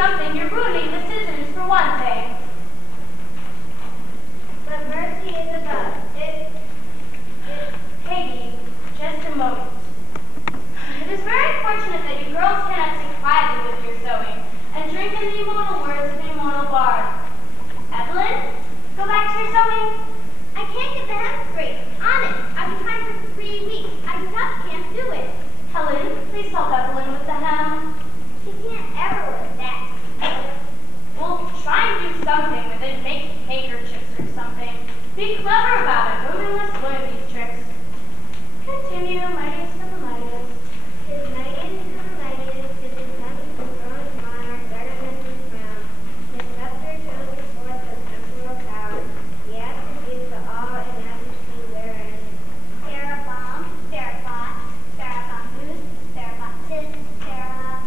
something, you're ruining the scissors for one thing. But mercy is above. Peggy, just a moment. It is very fortunate that you girls cannot sit quietly with your sewing and drink in the immortal words of the immortal bard. Evelyn, go back to your sewing. I can't get the hem straight. Honest, I've been trying for 3 weeks. I just can't do it. Helen, please help Evelyn with the hem. She can't ever with that. Well, try and do something with it. Make handkerchiefs or something. Be clever about it. Women must learn these tricks. Continue, mightiest of the mightiest. His mightiest of the mightiest, his intelligence from throne of monarch, better than his crown. His scepter shows the force of temporal power. He attributes to all and majesty wherein. Sarabam, Sarabot, Sarabamus, Sarabatis, Sarabam,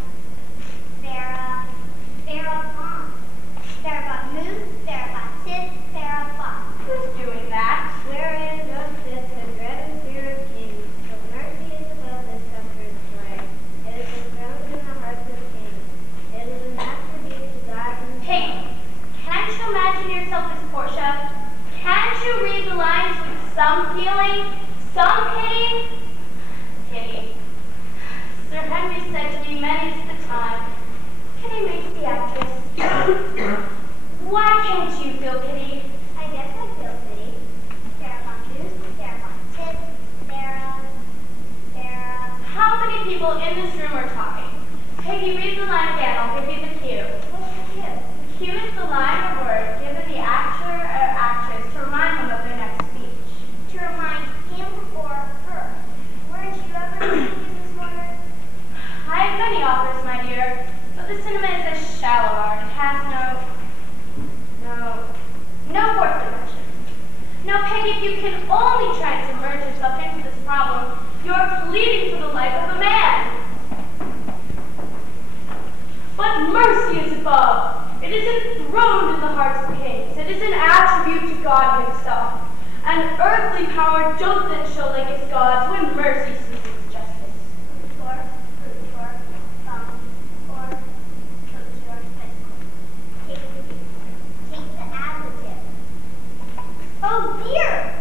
Sarabamus, Sarabatis, Sarabot. Who's doing that? Wherein doth sit the dread and fear of kings. But mercy is above this scepter's sway. It is enthroned in the hearts of kings. It is an attribute to God and Hey, can't you imagine yourself as Portia? Can't you read the lines with some feeling, some pity? Pity. Sir Henry said to me many's the time, pity makes the actress. Why can't you feel pity? I guess I feel pity. Sarabamus, Sarabatis, How many people in this room are talking? Peggy, read the line again. I'll give you the cue. What's the cue? The cue is the line or word given the actor or actress to remind them of their next speech. to remind him or her. Weren't you ever thinking this morning? I have many offers, my dear, but the cinema is a shallow art. It has no fourth dimension. Now, Peggy, if you can only try to merge yourself into this problem, you're pleading for the life of a man. But mercy is above. It is enthroned in the hearts of kings. It is an attribute to God himself. An earthly power doth then show like its gods when mercy sees justice. Take the adjective. Oh dear!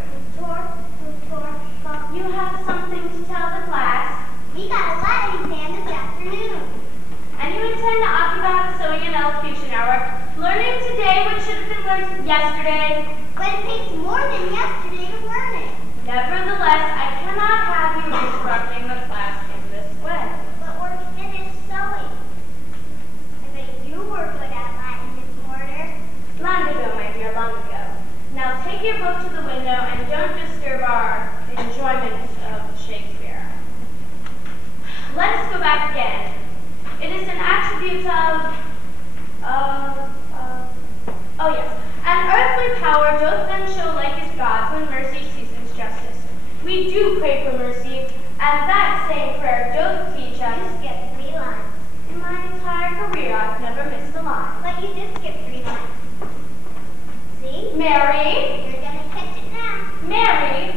You have something to tell the class, We got a Latin exam this afternoon. and you intend to occupy the sewing and elocution hour, learning today what should have been learned yesterday. But it takes more than yesterday to learn it. Nevertheless, I cannot have you interrupting the class in this way. But we're finished sewing. I bet you were good at Latin this quarter. Long ago, my dear, long ago. Now take your book to the window and don't disturb our enjoyment of Shakespeare. Let us go back again. It is an attribute of oh yes. An earthly power doth then show like his gods when mercy seasons justice. We do pray for mercy, and that same prayer doth teach us. You skipped 3 lines. In my entire career, I've never missed a line. But you did skip 3 lines. See? Mary, You're gonna catch it now. Mary,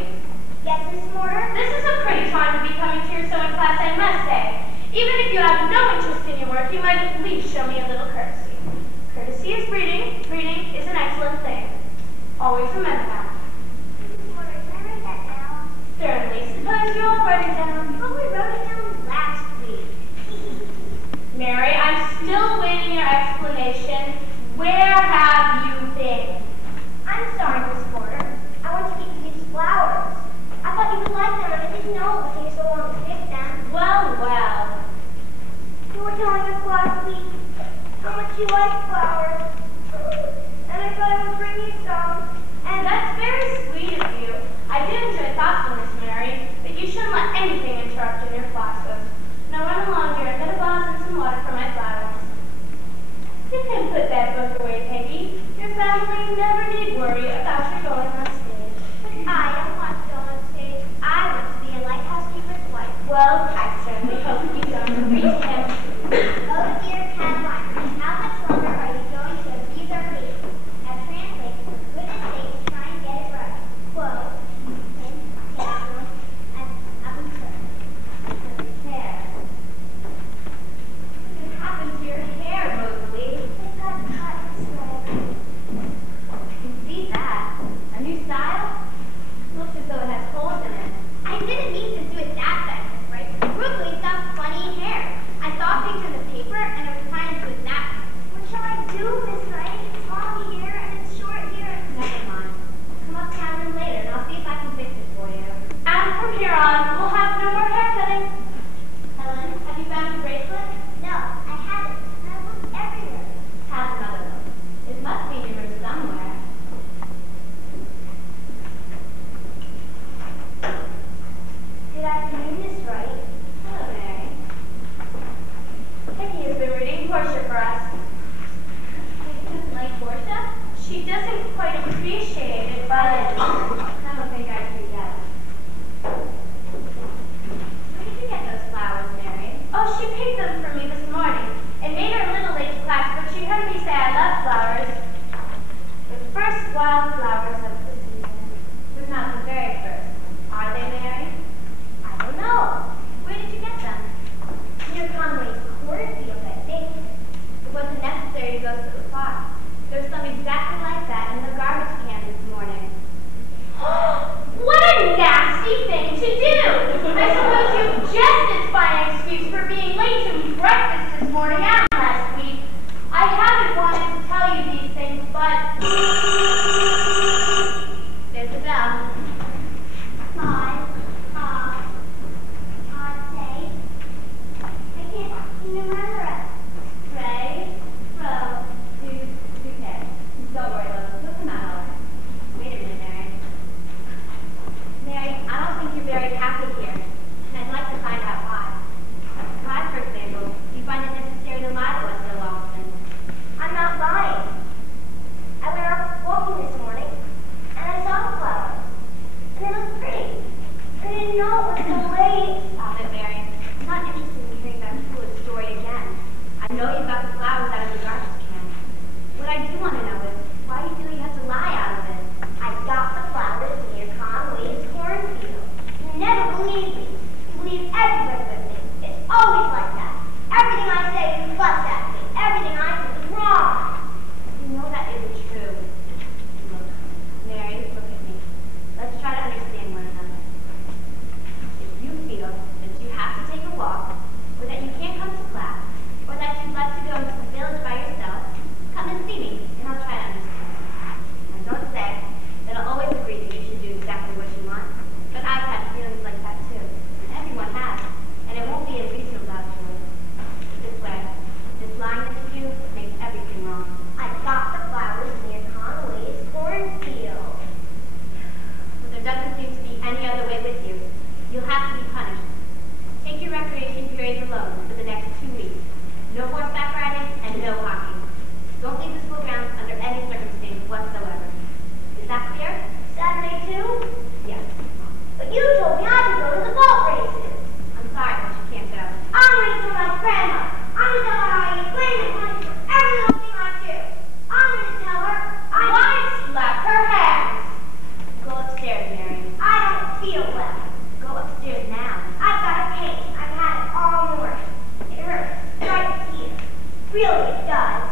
Yes, Miss Mortar? this is a pretty time to be coming to your sewing class, I must say. Even if you have no interest in your work, you might at least show me a little courtesy. Courtesy is breeding. Breeding is an excellent thing. Always remember that. Miss Mortar, can I write that down? Certainly. Suppose you all write it down. But we wrote it down last week. Mary, I'm still waiting your explanation. Where have you been? I'm sorry, Miss Porter. I want to get you these flowers. I thought you would like them, and I didn't know it would take so long to pick them. Well, well. You were telling us last week how much you like flowers. And I thought I would bring you some. And that's very sweet of you. I do enjoy thoughtfulness, Mary, but you shouldn't let anything interrupt in your classes. Now run along here and get a vase and some water for my flowers. You can put that book away, Peggy. Your family never need worry about your going on stage. But I don't want to go on stage. I want to be a lighthouse keeper's wife. Well, I certainly hope you don't reach him. Oh dear Caroline, how much longer are you going to abuse our faith? Now translate, for goodness sake, try and get it right. Quote, intentional, and absurd. Repair. What happened Portia for us. She doesn't like Portia? She doesn't quite appreciate it, but I don't think I can get it. Where did you get those flowers, Mary? oh, she picked them for me this morning. It made her a little late to class, but she heard me say I love flowers. The first wild flowers of the season. But not the very first. Are they, Mary? I don't know. Where did you get them? Near Conway's cornfield, I think. It wasn't necessary to go so far. There's some exactly like that in the garbage can this morning. What a nasty thing to do! I suppose you've just as fine an excuse for being late to breakfast this morning and last week. I haven't wanted to tell you these things, but... There's the bell. Say. I can't remember it. Pray, pro, do, pay. Don't worry, Lois. You'll come out all right. Wait a minute, Mary. Mary, I don't think you're very happy here, and I'd like to find out why. Why, for example, do you find it necessary to lie to us so often? I'm not lying. I went out walking this morning, and I saw the flowers. And it was pretty. I didn't know it was so late. Stop it, Mary. I'm not interested in hearing that foolish story again. I know you got the flowers out of the garbage can. What I do want to know is, why do you feel you have to lie out of it? I got the flowers near Conway's cornfield. You never believe me. You believe everything with me. It's always like that. Everything I say, you fuss at me. Everything I do is wrong. You know that isn't true. Look, Mary, look at me. Let's try to understand one another. If you feel that you have to take a walk, or that you can't come to class, or that you'd like to go into the village by yourself, come and see me, and I'll try to understand. And don't say that I'll always agree that you should do exactly what you want, but I've had feelings like that too. Everyone has, and it won't be as easy without yours. This way, this lying that you do makes everything wrong. I got the flowers near Conway's cornfield. But there doesn't seem to be any other way with you. You'll have to be punished. Take your recreation periods alone for the next 2 weeks. No horseback riding and no hockey. Don't leave the school grounds under any circumstance whatsoever. Is that clear? Saturday too? Yes. But you told me I could go to the boat races. I'm sorry, but you can't go. I'm going to tell my grandma. I'm going to tell her how you claim the money for every little thing I do. I'm going to tell her Why slap her hands? Go upstairs, Mary. I don't feel well. Go upstairs now. I've got a pain. I've had it all morning. It hurts right here. Really, it does.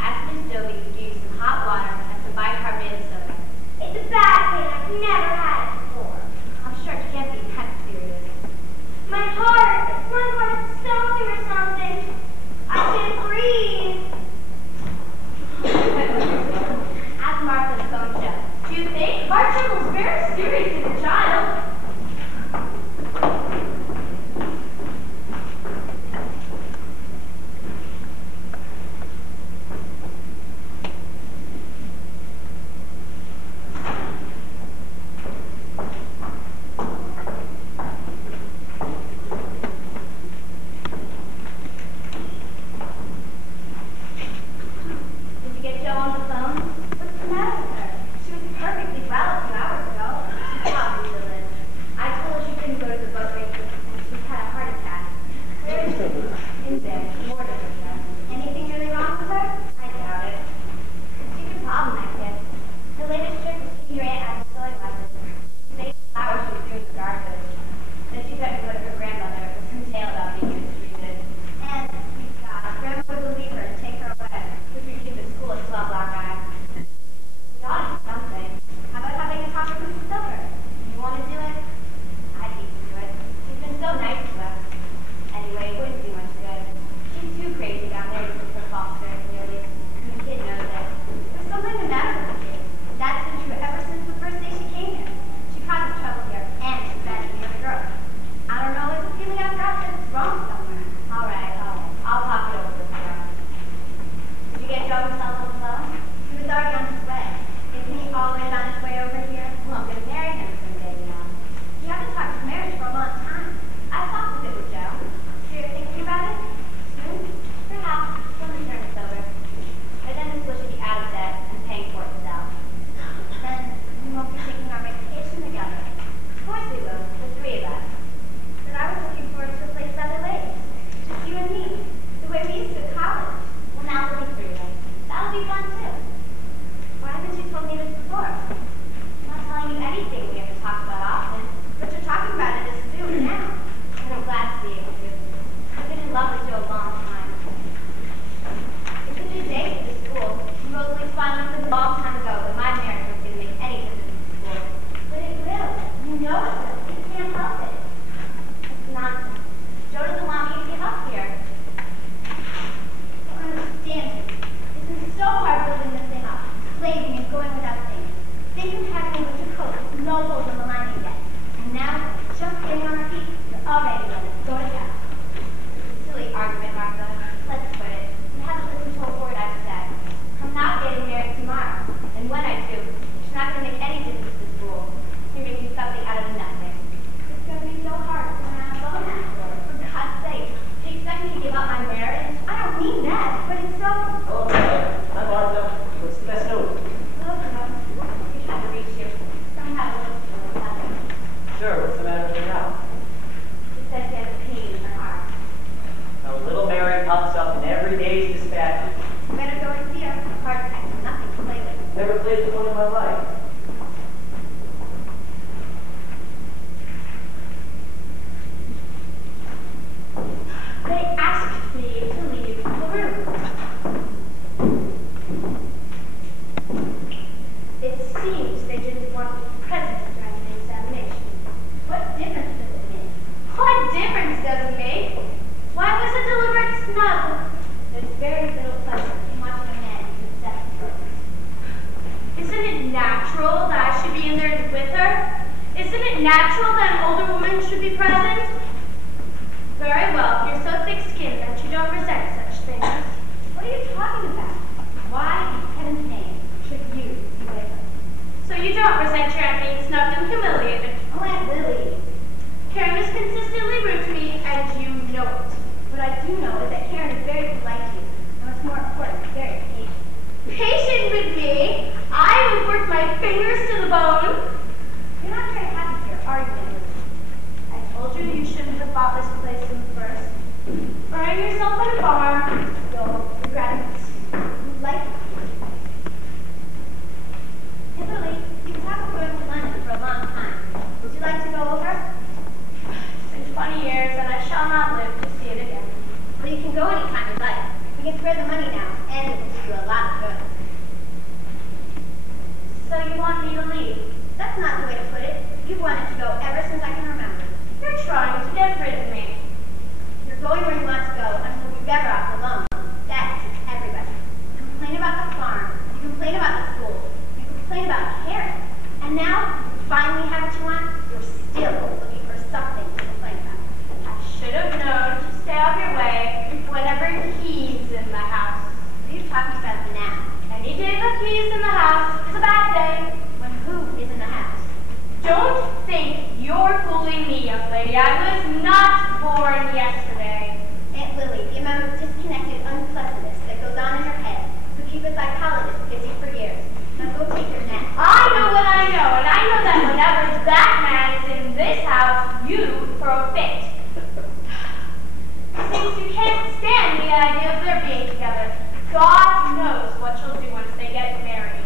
Ask Miss Dobie to give you some hot water and some bicarbonate of soda. It's a bad pain. I've never had it before. I'm sure it can't be that serious. My heart is stopping or something. I can't breathe. Ask Martha's phone show. Do you think? Heart trouble is very serious in a child. Did you get Joe on the phone? What's the matter with her? She was perfectly well a few hours ago. She probably still is. I told her she couldn't go to the boat races, and she's had a heart attack. Where is she? In bed. More than her. Anything really wrong with her? I doubt it. She could problem that kid. The latest trick was keeping your aunt out of sewing lessons. She saved the flowers she was doing for garbage. Then she threatened to go to her grandmother with some tale about being mistreated. And, please God, grandma would believe her and take her away, which would keep the school a swell black eye. We ought to do something. How about having a talk with Mrs. Silver? You want to do it? I'd hate to do it. She's been so nice to us. Anyway, it wouldn't do much good. She's too crazy down there to put her foster clearly. And the kid knows it. There's something the matter with the kid. That's been true ever since the first day she came here. She causes trouble here, and she's bad to the other girls. I don't know, it's a feeling I've got that it's wrong somewhere. All right. I'll talk it over with her. Did you get Joe himself on the phone? He was already on his way. Isn't he always on his way over here? Well, I'm going to marry him someday, you know. You haven't talked about marriage for a long time. I talked with it with Joe. So you're thinking about it? Soon? Perhaps. be fun too. Why haven't you told me this before? I'm not telling you anything we haven't talked about often, but you're talking about it as soon now. And I'm glad to be able to. I've been in love with you a long time. It's a new day for the school. And Rosalie finally said a long time ago that my marriage was going to make any difference in school. But it will. You know it will. You can't help it. It's nonsense. Joe doesn't want me to give up here. I don't understand it. It's been so hard building this thing up, slaving and going without things. Think of having a bunch of coats with no holes in the lining yet. And now, just getting on our feet, you're already ready to go to town. Silly argument, Martha. Let's quit it. You haven't listened to a word I've said. I'm not getting married tomorrow. And when I do, it's not going to make any difference to school. You're making something out of nothing. It's going to be so hard to run out alone afterwards. For God's sake, do you expect me to give up my marriage? I don't mean that, but it's so... Hello, Dad. Hi, Martha. What's the best news? Oh, God. We tried to reach you. Somehow it looks a little better. Sure, what's the matter with her now? She said she has a pain in her heart. Now, little Mary pops up in every day's dispatches. You better go and see her. Heart attack is nothing to play with. Never played with one in my life. They asked me to leave the room. It seems they didn't want me present during the examination. What difference does it make? What difference does it make? Why was a deliberate snub? There's very little pleasure in watching a man use sex drugs. Isn't it natural that I should be in there with her? Isn't it natural that an older woman should be present? Very well, you're so thick-skinned that you don't resent such things. What are you talking about? Why, in heaven's name, should you be with her? So you don't resent your aunt being snubbed and humiliated. Oh, Aunt Lily. Karen is consistently rude to me, and you know it. What I do know is that Karen is very polite to you. And what's more important, very patient. Patient with me? I would work my fingers to the bone. You're not very happy here, are you, Aunt Lily? I told you you shouldn't have bought this place in the first. Burning yourself on a farm, you'll regret it. You'd like to. Aunt Lily, you've talked about going to London for a long time. Would you like to go over? It's been 20 years, and I shall not live to see it again. Well, you can go anytime you like. We can spare the money now, and it will do you a lot of good. So you want me to leave? That's not the way to put it. You've wanted to go ever since I can remember. You're trying to get rid of me. You're going where you want to go, and we'll be better off alone. That suits everybody. You complain about the farm. You complain about the school. You complain about Karen. And now, you finally have what you want, you're still looking for something to complain about. I should have known to stay out of your way whenever he's in the house. What are you talking about now? Any day that he's in the house is a bad day. When who is in the house? Don't think you're fooling me, young lady. I was not born yesterday. Aunt Lily, the amount of disconnected unpleasantness that goes on in your head could keep a psychologist busy for years. Now go take your nap. I know what I know, and I know that whenever that man is in this house, you throw a fit. Since you can't stand the idea of their being together, God knows what you'll do once they get married.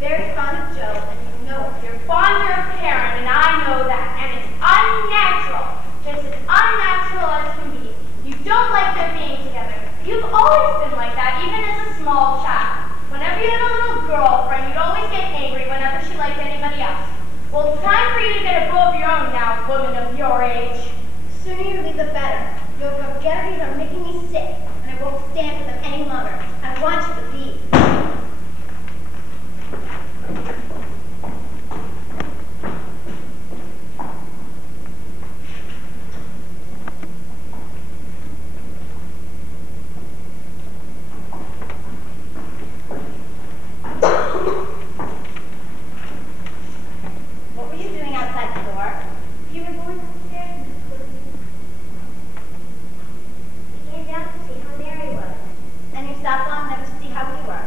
You're very fond of Joe, and you know it. You're fonder of Karen, and I know that, and it's unnatural, just as unnatural as can be. You don't like their being together. You've always been like that, even as a small child. Whenever you had a little girlfriend, you'd always get angry whenever she liked anybody else. Well, it's time for you to get a boo of your own now, woman of your age. The sooner you leave, the better. Your vulgarities are making me sick, and I won't stand for them any longer. I want you to leave. What were you doing outside the door? You were going upstairs, Miss Lily. We came down to see how Mary was. And you stopped long enough to see how we were.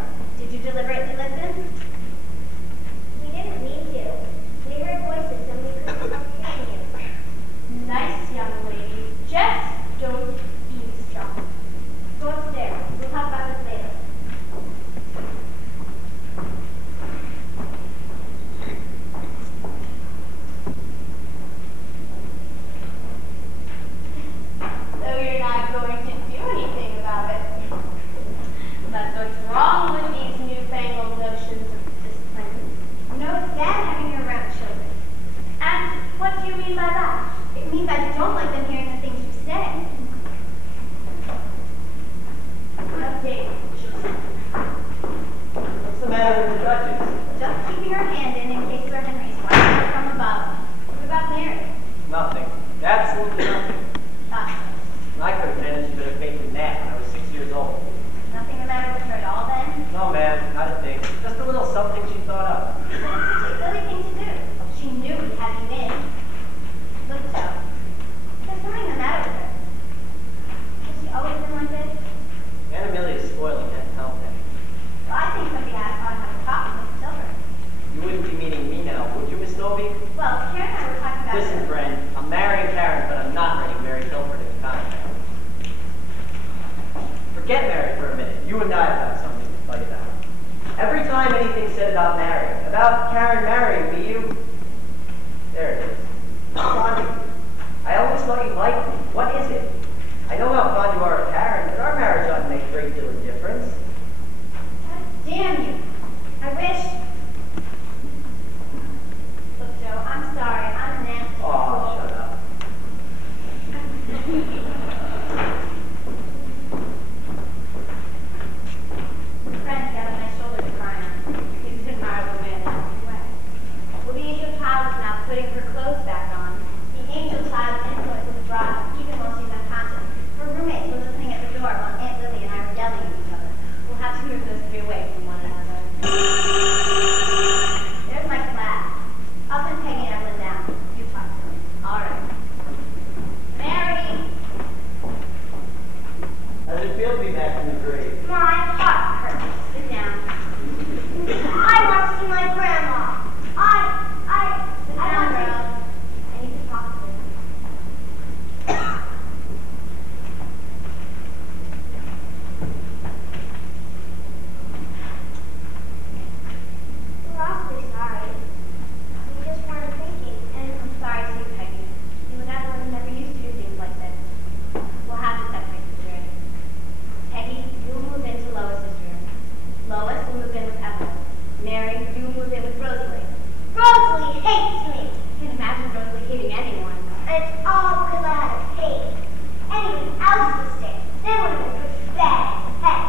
wrong with these newfangled notions of discipline? No, it's bad having you around children. And what do you mean by that? It means I don't like them hearing the things you say. Okay. What's the matter with the judges? Just keeping her hand in case Sir Henry's watching from above. What about Mary? Nothing. Absolutely nothing. I could have managed a bit of faith in that when I was 6 years old. Nothing the matter with her at all then? No, ma'am, not a thing. Just a little something she thought up. It's a silly thing to do. She knew we had you in. Look, Joe. There's something the matter with her. Has she always been like this? Aunt Amelia's spoiling, can't help that. Well, I think somebody ought to have a talk with Miss Silver. You wouldn't be meaning me now, would you, Miss Dolby? Well, Karen and I were talking about Listen, friend, I'm marrying Karen, but I'm not ready to marry Guilford in the contract. Forget Mary for a minute. You and I have got something to fight about. Every time anything's said about Mary, about Karen marrying me, you... There it is. Fond of you. I always thought you liked me. What is it? I know how fond you are of Karen, but our marriage ought to make a great deal of difference. God damn you. I wish... Look, Joe, I'm sorry. I'm an nasty Aw, shut up. Friend got on my shoulder to cry on. He's an admirable man in every way. Well, the angel child is now putting her clothes back on. The angel child's influence is broad, even while she's unconscious. Her roommates were listening at the door while Aunt Lily and I were yelling at each other. We'll have to move those three away from one another. There's my class. I'll send Peggy and Evelyn down. You talk to them. All right. Mary! How does it feel to be back in the grave? My heart hurts. Sit down. I want to see my grandma. Sit down, girls. I need to talk to them. We're awfully sorry. We just weren't thinking. And I'm sorry too, Peggy. You and Evelyn never used to do things like this. We'll have to separate the jury. Peggy, you'll move into Lois's room. Lois will move in with Evelyn. Mary, you move in with Rosalie. Rosalie hates me. I can't imagine Rosalie hating anyone. And it's all because I had a pig. Anyone else's mistake, they would have been pushed bad in the head.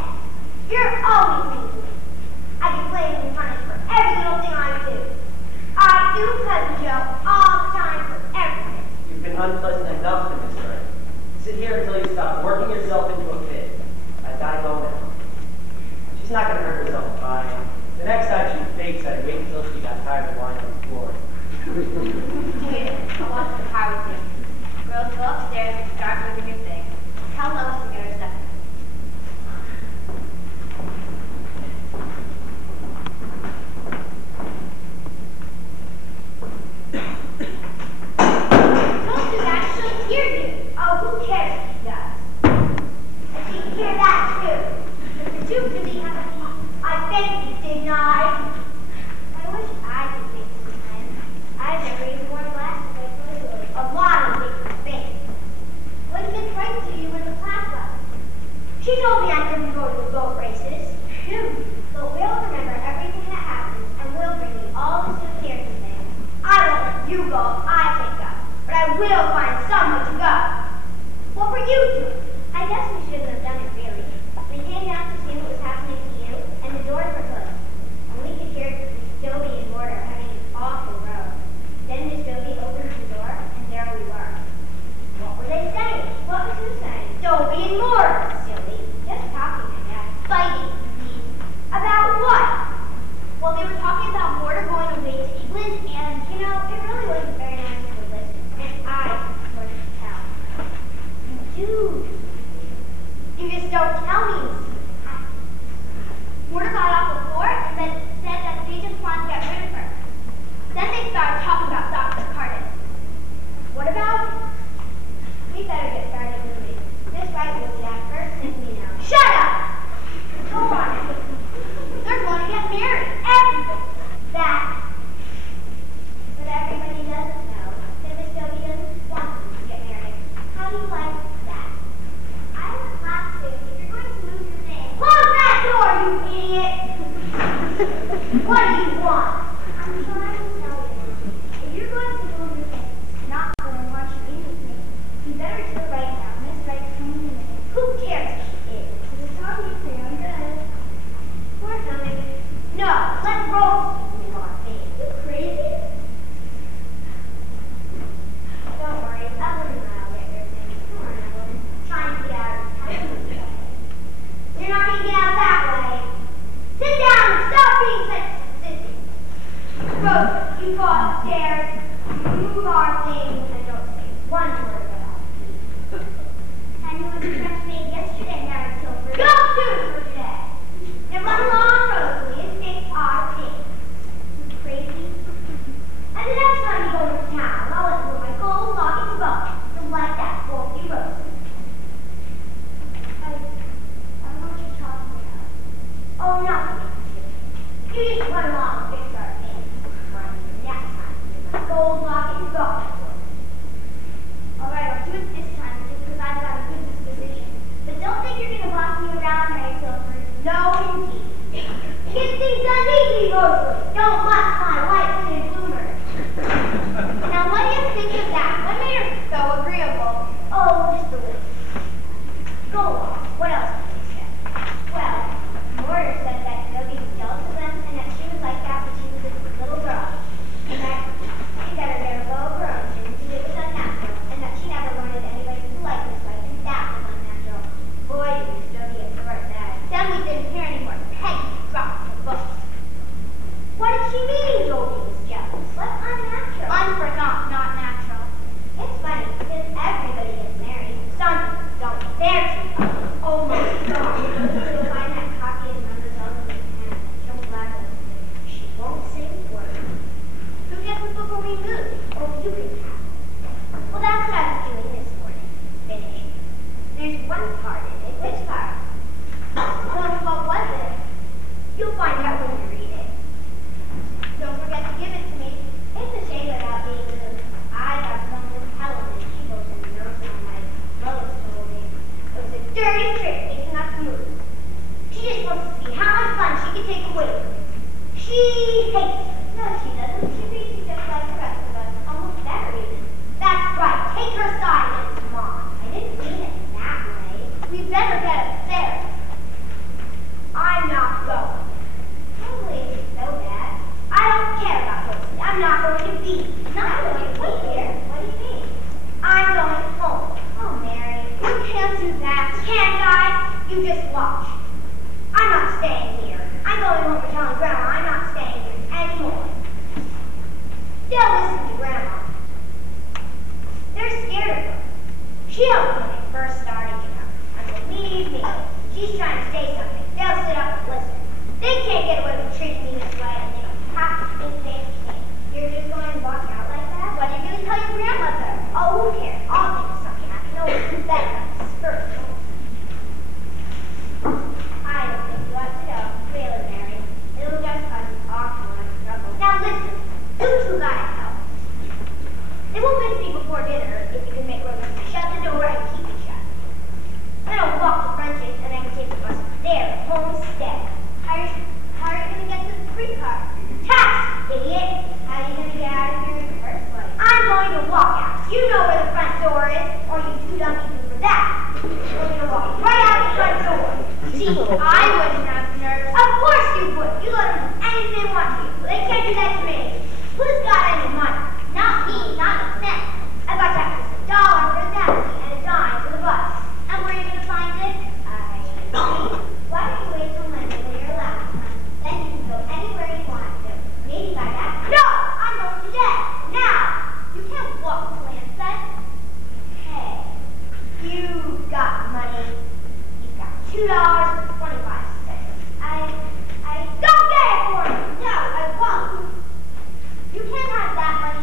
You're always mean to me. I get blamed and punished for every little thing I do. I do, Cousin Joe, all the time for everything. You've been unpleasant enough to Miss Wright. Sit here until you stop working yourself into a fit. I've got to go now. She's not going to hurt herself crying. The next time she fakes, I'd wait until she got tired of lying on the floor. Wait, I'll watch the car with you. Girls, go upstairs and start moving your things. Tell Lois to get her stuff. Don't do that, she'll hear you. Oh, who cares if she does? And she can hear that too. But you really have a I thanked you, didn't I? I wish I could think sometimes. I've never even worn glasses like Rosalie. A lot of things to think. What did it write to you in the class lesson? not going to get out that way. Sit down and stop being such a sissy. Rosalie, you go upstairs, move our things, and don't say one word about it. I knew it was a French maid yesterday, Mary Tilford. Go do it for today. Now run along, Rosalie, and fix our things. You crazy? And the next time you go into town, I'll let you know my gold lockets bow. You'll like that, won't you, Rosalie? I don't know what you're talking about. Oh, nothing. You just run along and fix our things. Next time, my gold lockets bow. All right, I'll do it this time just because I've got a good disposition. But don't think you're going to boss me around, Mary Tilford. No, indeed. Get things done easy, Rosalie. Don't bust my white-winged bloomer. Now, what do you think of that? What made her so agreeable? Oh, just a little. Go along. What else did you say? Well, Mortar said that Yogi was jealous of them and that she was like that when she was a little girl. And that she better get a low grown because it was unnatural. And that she never wanted anybody to like this way, and that was unnatural. Boy, did Yogi get hurt bad. Then we didn't hear any more Peggy dropping the books. What did she mean Yogi was jealous? What's unnatural? Unforgot, not natural. It's funny because everybody gets married. Some people don't. They're too funny. Oh my God! You'll find that cocky and unresolved in his hand. She'll black us. She won't say a word. Who gets the book when we move? Oh, you can have it. Well, that's what I was doing this morning. Finishing. There's one part in it. Which part? Well, what was it? You'll find out when you read it. Don't forget to give it to me. It's a shame about being rude. I got some with Helen and she goes in the nose all night. Lois told me. It was a dirty trick making us move. She just wants to see how much fun she can take away from it. She hates it. No, she doesn't. She treats you just like the rest of us. Almost better even. That's right. Take her side against Mom. I didn't mean it that way. We better get upstairs. I'm not going. Probably isn't so bad. I don't care about Rosalie. I'm not going to be. Not going to be here. What do you mean? I'm going home. Oh, Mary. You can't do that. Can't I? You just watch. I'm not staying here. I'm going home and telling Grandma I'm not staying here anymore. They'll listen to Grandma. They're scared of her. She helped when they first started, you know. And believe me, she's trying to say something. They'll sit up and listen. They can't get away with treating me this way, and they don't have to think they can. You're just going to walk out like that? What are you going to tell your grandmother? Oh, who cares? I'll think of something. I know it's better than a skirt. I don't think you ought to go. Really, Mary. It'll just cause an awful lot of trouble. Now listen, you two gotta help. They won't miss me before dinner if you can make Rosalie shut the door and keep it shut. Then I'll walk to French's and I can take the bus there at Homestead. How are you going to get to the streetcar? Taxi, idiot! How are you going to get out of here in the first place? I'm going to walk out. You know where the front door is, or you too dumb even for that. We're going to walk right out the front door. See, I wouldn't have nerves. Of course you would. You let them do anything they want to you. They can't do that to me. Who's got any money? Not me, not a cent. I got to have $1 for a taxi and a dime for the bus. And where are you going to find it? Why don't you wait till Monday when you're allowed to come? Then you can go anywhere you want to. Maybe by that time. No! I'm going today. Now! You can't walk to Land said. Hey, you've got money. You've got $2.25. Don't get it for me! No, I won't. You can't have that money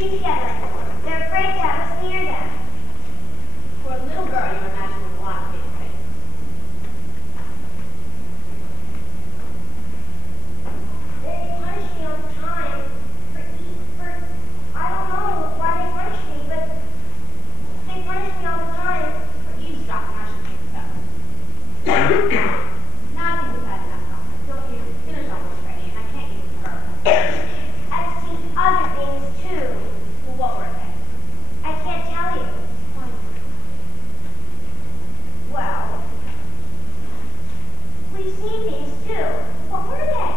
be together anymore. They're afraid to have us near them. For a little girl, you imagine a lot of big things. They punish me all the time for I don't know why they punish me, but they punish me all the time. For eavesdropping, I should think so. Now I think we've had enough conference. Don't you? Dinner's almost ready, and I can't eat the girl. I've seen other things too. Well, what were they? I can't tell you. Well, we've seen things too. What were they?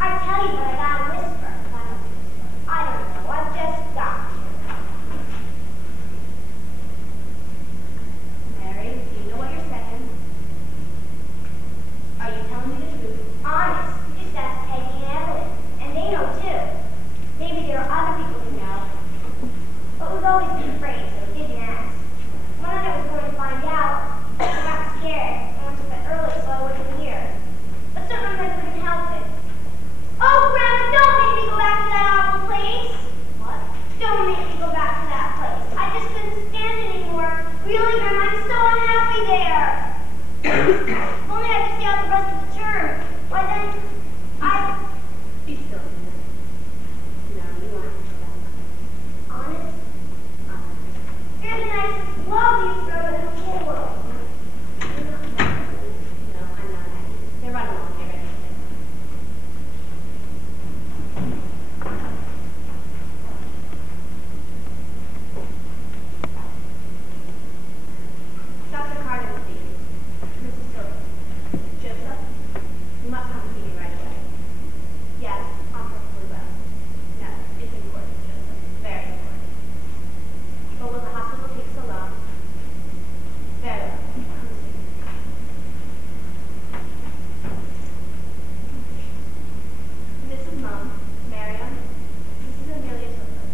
I tell you, but I gotta whisper. I don't know. I've just got to. Mary, do you know what you're saying? Are you telling me the truth? Honest. You just ask Peggy and Evelyn. And they know too. Maybe there are other people who know. But we've always been afraid, so we didn't ask. One night I was going to find out. I got scared and went to bed early so I wouldn't hear. But sometimes I couldn't help it. Oh, Grandma, don't make me go back to that awful place. What? Don't make me go back to that place. I just couldn't stand it anymore. Really, Grandma, I'm so unhappy there. If only I could stay out the rest of the term. Why then, Be still. No, you won't have to go back. honest, you're the nicest, loveliest girl in the whole world. No, I'm not happy. They're running along here, ready to sit. Dr. Carter speaking. Mrs. Silver. Joseph, you must come see me right away. Yes, I'm perfectly well. No, it's important, Joseph. Very important. But will the hospital take so long? Very well. Come see me. Mrs. Mum, Mariam, this is Amelia Silver.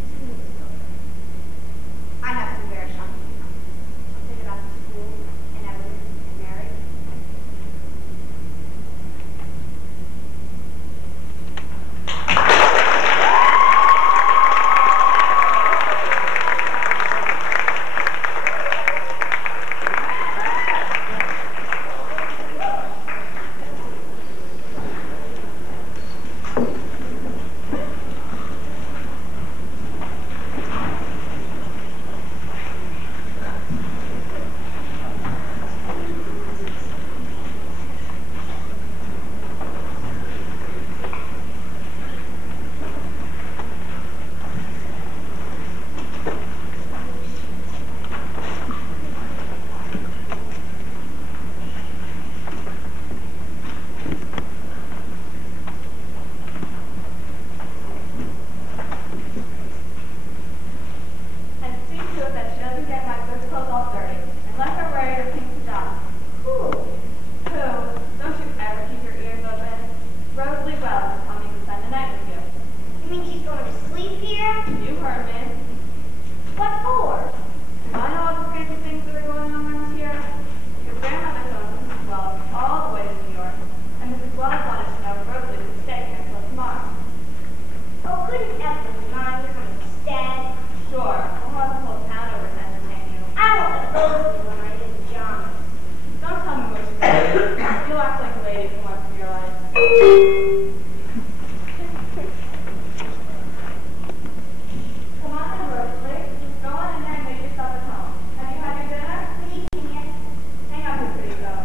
This is Mrs. Silver. I have some very shocking news. Something about the school and Evelyn and Mary. And see to it that she doesn't get my good clothes all dirty, and let her wear your pink pajamas. Who? Who? Don't you ever keep your ears open? Rosalie Wells is coming to spend the night with you. You mean she's going to sleep here? You heard me. What for? Do I know all the crazy things that are going on around here? Your grandmother phoned Mrs. Wells all the way to New York, and Mrs. Wells wanted to know if Rosalie would stay here until tomorrow. Oh, couldn't Evelyn and Mom come instead? Sure, we'll have the whole town over to entertain you. I want the Rosalie when I in pajamas. Don't tell me what you say. You'll act like a lady for once in your life. Come on in, Rosalie. Go on in there and make yourself at home. Have you had your dinner? What do you think yet? Hang up your pretty girl.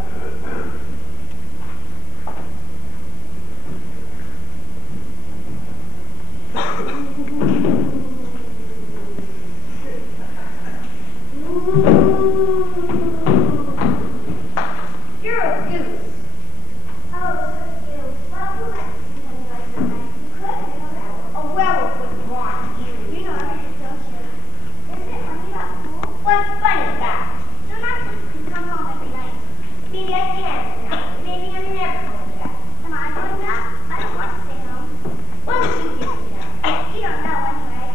You're a goose. Oh, so cute. Well, who likes to see something like that? You could, I know that. A werewolf wouldn't want you. You know everything, don't you? Isn't it funny about school? What's funny about it? So not just you come home every night. Maybe I can tonight. Maybe I'm never going back. Am I going back? I don't want to stay home. What did you do? You don't know anyway.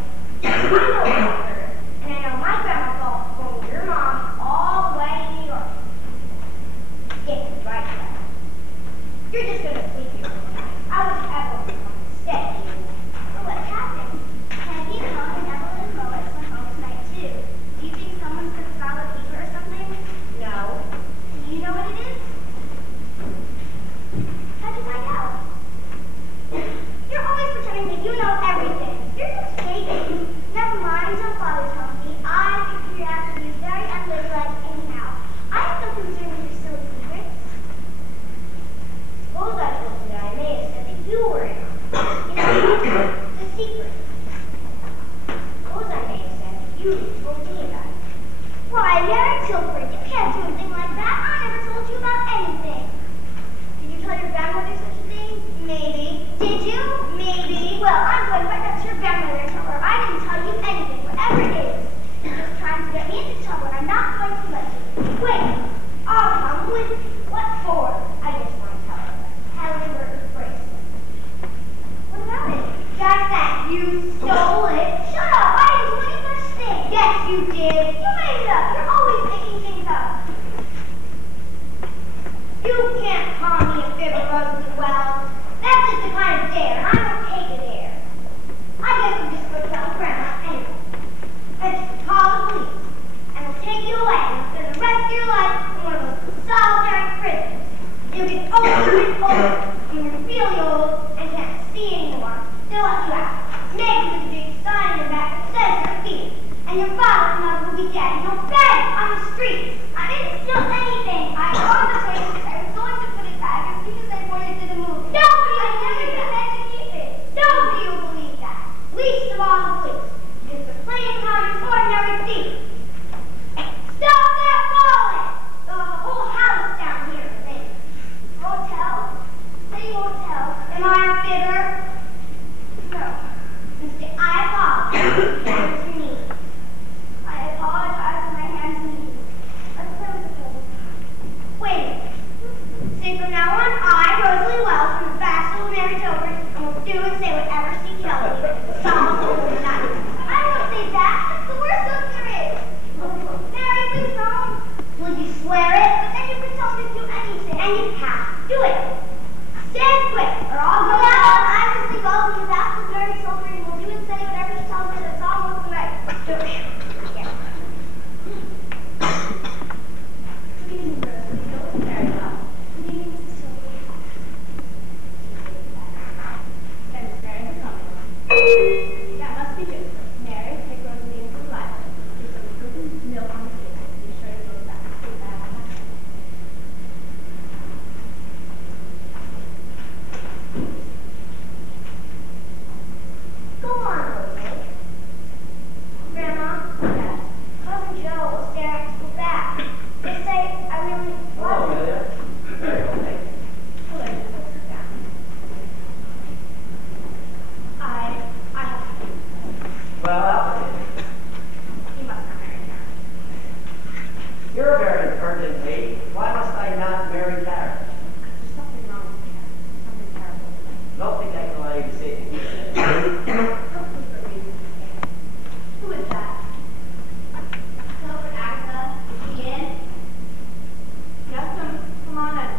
I know what I heard. And I know my grandma phoned your mom all the way to New York. Get right there. You're just gonna sleep here tonight. I wish everyone would come and stay here. So what happened? You told me about it. Why, Mary Tilford, you can't do a thing like that. I never told you about anything. Did you tell your grandmother such a thing? Maybe. Did you? Maybe. Well, I'm going right up to your grandmother and tell her I didn't tell you anything, whatever it is. You're just trying to get me into trouble, and I'm not going to let you. Wait, I'll come with you. What for? I just want to tell her that Halliburton bracelet. What about it? Just that you stole it. Shut up! I didn't do any such thing. Yes, you did. You made it up. You're always making things up. You can't call me a fibber, Rosalie Wells. That's just the kind of dare. I don't take a dare. I guess you just go tell Grandma anyway. And just call the police. And we'll take you away and spend the rest of your life in one of those solitary prisons. You'll get older and older. And when you're really old and can't see anymore, they'll let you out. Maybe with a big sign in your back that says you're a thief. And your father and mother will be dead. And you'll beg on the streets. I didn't steal anything. I owned the bracelet. I was going to put it back as soon as I pointed to the moon. Nobody will believe that. Meant to keep it. Nobody will believe that. Least of all the police. Just a plain, common, ordinary thief. Stop that falling! They'll have a whole house down here, I think. Won't tell? Say you won't tell. Am I a fibber? No. Instead, I apologize. Hands and knees. I apologize for my hands and knees. Let's play with the puzzle. Wait a minute. Say from now on, I, Rosalie Wells, from the fast little Mary Tilford, and will do and say whatever she tells me. Solve the whole night. I won't say that. That's the worst oath there is. Mary, please don't. Will you swear it? But then you can tell me to do anything. And you have to do it. Stand quick, or I'll go out. I just think all of you that's the Mary Tilford and will do and say whatever she tells me. That's all what's right. Do it. Yeah. Good evening, Rosalie. You look very well. Good evening, Mrs. Tilford. And Miss Mary has come. That must be good. Mary, take Rosalie into the library. There's some fruit and milk on the table. Be sure to go back. Go on, Rosalie. Grandma? Yes. Cousin Joe will stare at us go back. They say I really Hello, Amelia. Very well, thank you. Hello, sit down. I have to do Well, You must not marry her. you're a very impertinent lady. Why must I not marry Karen? There's something wrong with her. Something terrible. I don't think I can allow you to say things like that. Don't look for reasons to say. Who is that? Tilford Agatha. Is she in? Yes, come on in.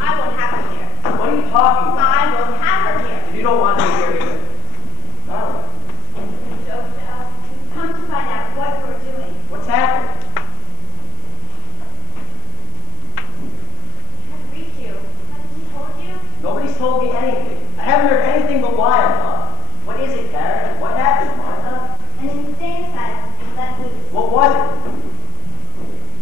I won't have her here. What are you talking about? I won't have her here. If you don't want me here either. Darling, Joe, come to find out what you're doing. what's happened? Can't reach you. Hasn't he told you? Nobody's told me anything. I haven't heard anything but wild talk. What is it, Karen? What happened, Martha? An insane asylum is let loose. What was it?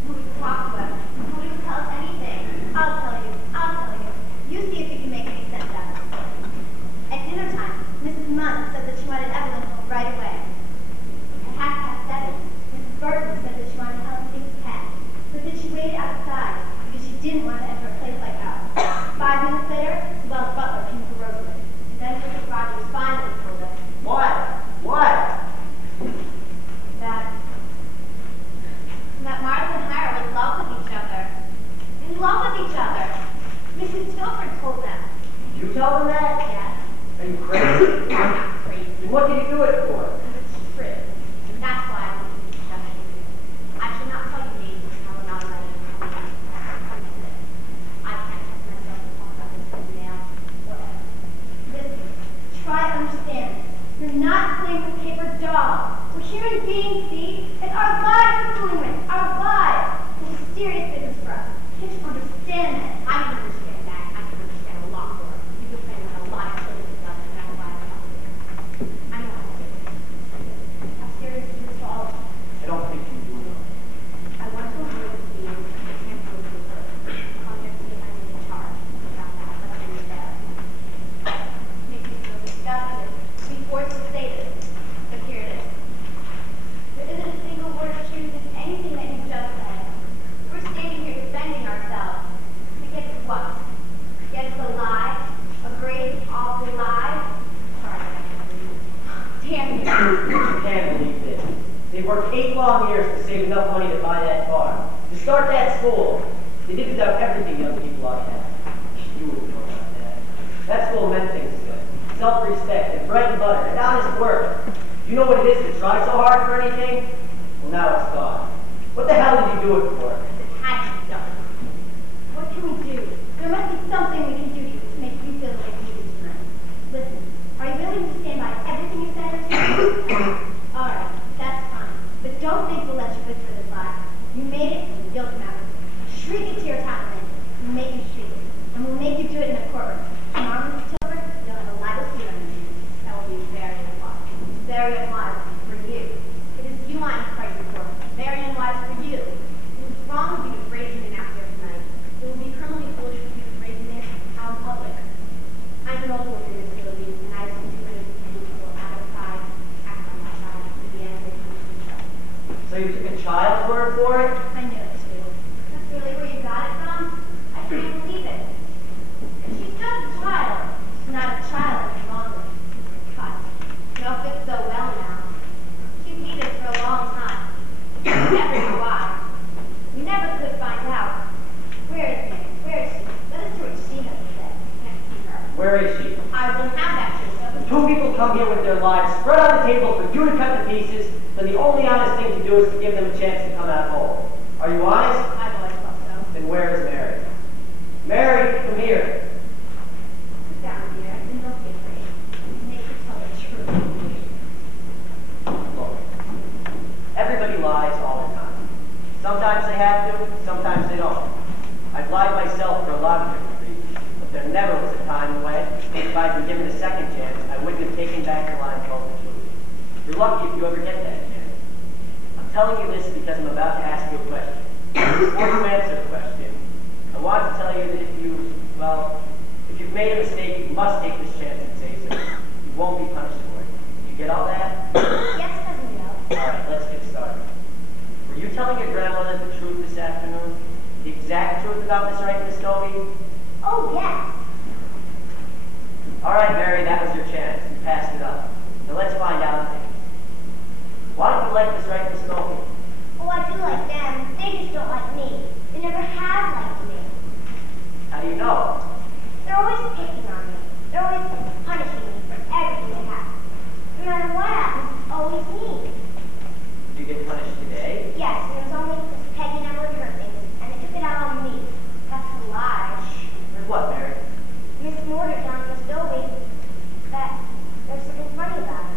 Nobody will talk to us. Nobody will tell us anything. I'll tell you. I'll tell you. You see if you can make any sense out of it. At dinner time, Mrs. Munn said that she wanted Evelyn home right away. At 7:30, Mrs. Burton said that she wanted Helen to take the cat, but that she waited outside because she didn't want to enter a place like ours. 5 minutes later, Wells Butler came for Rosalie. And then Mrs. Rogers finally told us What? What? that Martha and Hira were in love with each other. In love with each other. Mrs. Tilford told them. Did you tell them that? Yes. Are you crazy? I'm not crazy. Then what did you do it for? It's true. And that's why I want to discuss it with you. I should not tell you names because I will not allow you to tell me. Come to this. I can't trust myself to talk about this with a male. Whatever. Listen. Try to understand this. You're not playing with paper dolls. We're human beings, see? It's our lives we're fooling with. Our lives. This is serious business for us. Can't you understand that? I can understand that. I can understand a lot more. You've been playing with a lot of silly stuff, and that's why I'm talking to you. I know how serious it is. How serious it is for all of us. I don't think you do know. I want to avoid this meeting. I can't go through her. Come here to see if I'm in charge. About that. Let's leave it there. Makes me feel disgusted. To be forced to say this. You can't believe this. They worked 8 long years to save enough money to buy that farm, to start that school. They did without everything young people ought to have. You wouldn't know about that. That school meant things to them. Self-respect and bread and butter and honest work. Do you know what it is to try so hard for anything? Well, now it's gone. What the hell did you do it for? It had to be done. What can we do? There must be something we can do to make you feel like you did tonight. Listen, are you willing to stand by everything you said? All right, that's fine. But don't think we'll let you live for this lie. You made it, and the guilt matters. Shriek it to your talent. We'll make you shriek it, and we'll make you do it in a courtroom. Tomorrow, Mr. Tilbert, you'll have a libel suit on you. That will be very unwise. Very unwise for you. It is you I'm fighting for. Very unwise for you. It was wrong of you to break in out there tonight. It would be criminally foolish for you to break in there out in public. I'm an old woman in this building, and I've seen too many people outside act on my side. In the end, they come to themselves. So you took a child's word for it? I knew it too. That's really where you got it from? I couldn't believe it. And she's just a child. She's not a child any longer. God, you know fit so well now. She's needed for a long time. We never knew why. We never could find out. Where is Mary? Where is she? Let us do what she has said. Can't see her. Where is she? I wouldn't have that, Joseph. Two people come here with their lives spread on the table for you to cut to pieces, then the only honest thing to do is to give them a chance to come out whole. Are you honest? I've always thought so. Then where is Mary? Mary, come here. Sit down, dear, and don't be afraid. Make her tell the truth. Look, everybody lies all the time. Sometimes they have to, sometimes they don't. I've lied myself for a lot of different reasons, but there never was a time when, if I'd been given a second chance, I wouldn't have taken back the lie and told the truth. You're lucky if you ever get that chance. I'm telling you this because I'm about to ask you a question. Before you answer the question, I want to tell you that if you've made a mistake, you must take this chance and say so. You won't be punished for it. You get all that? Yes, Cousin Joe. All right, let's get started. Were you telling your grandmother the truth this afternoon? The exact truth about Miss Wright and Miss Dobie? Oh, yes. All right, Mary, that was your chance. You passed it up. Now let's find out things. Why don't you like Miss Wright and Miss Dobie? Oh, I do like them. They just don't like me. They never have liked me. How do you know? They're always picking on me. They're always punishing me for everything they have. No matter what happens, it's always me. Did you get punished today? Yes, and it was only because Peggy never would hurt things, and they took it out on me. That's a lie. With what, Mary? Miss Mortar telling Miss Dobie that there's something funny about her.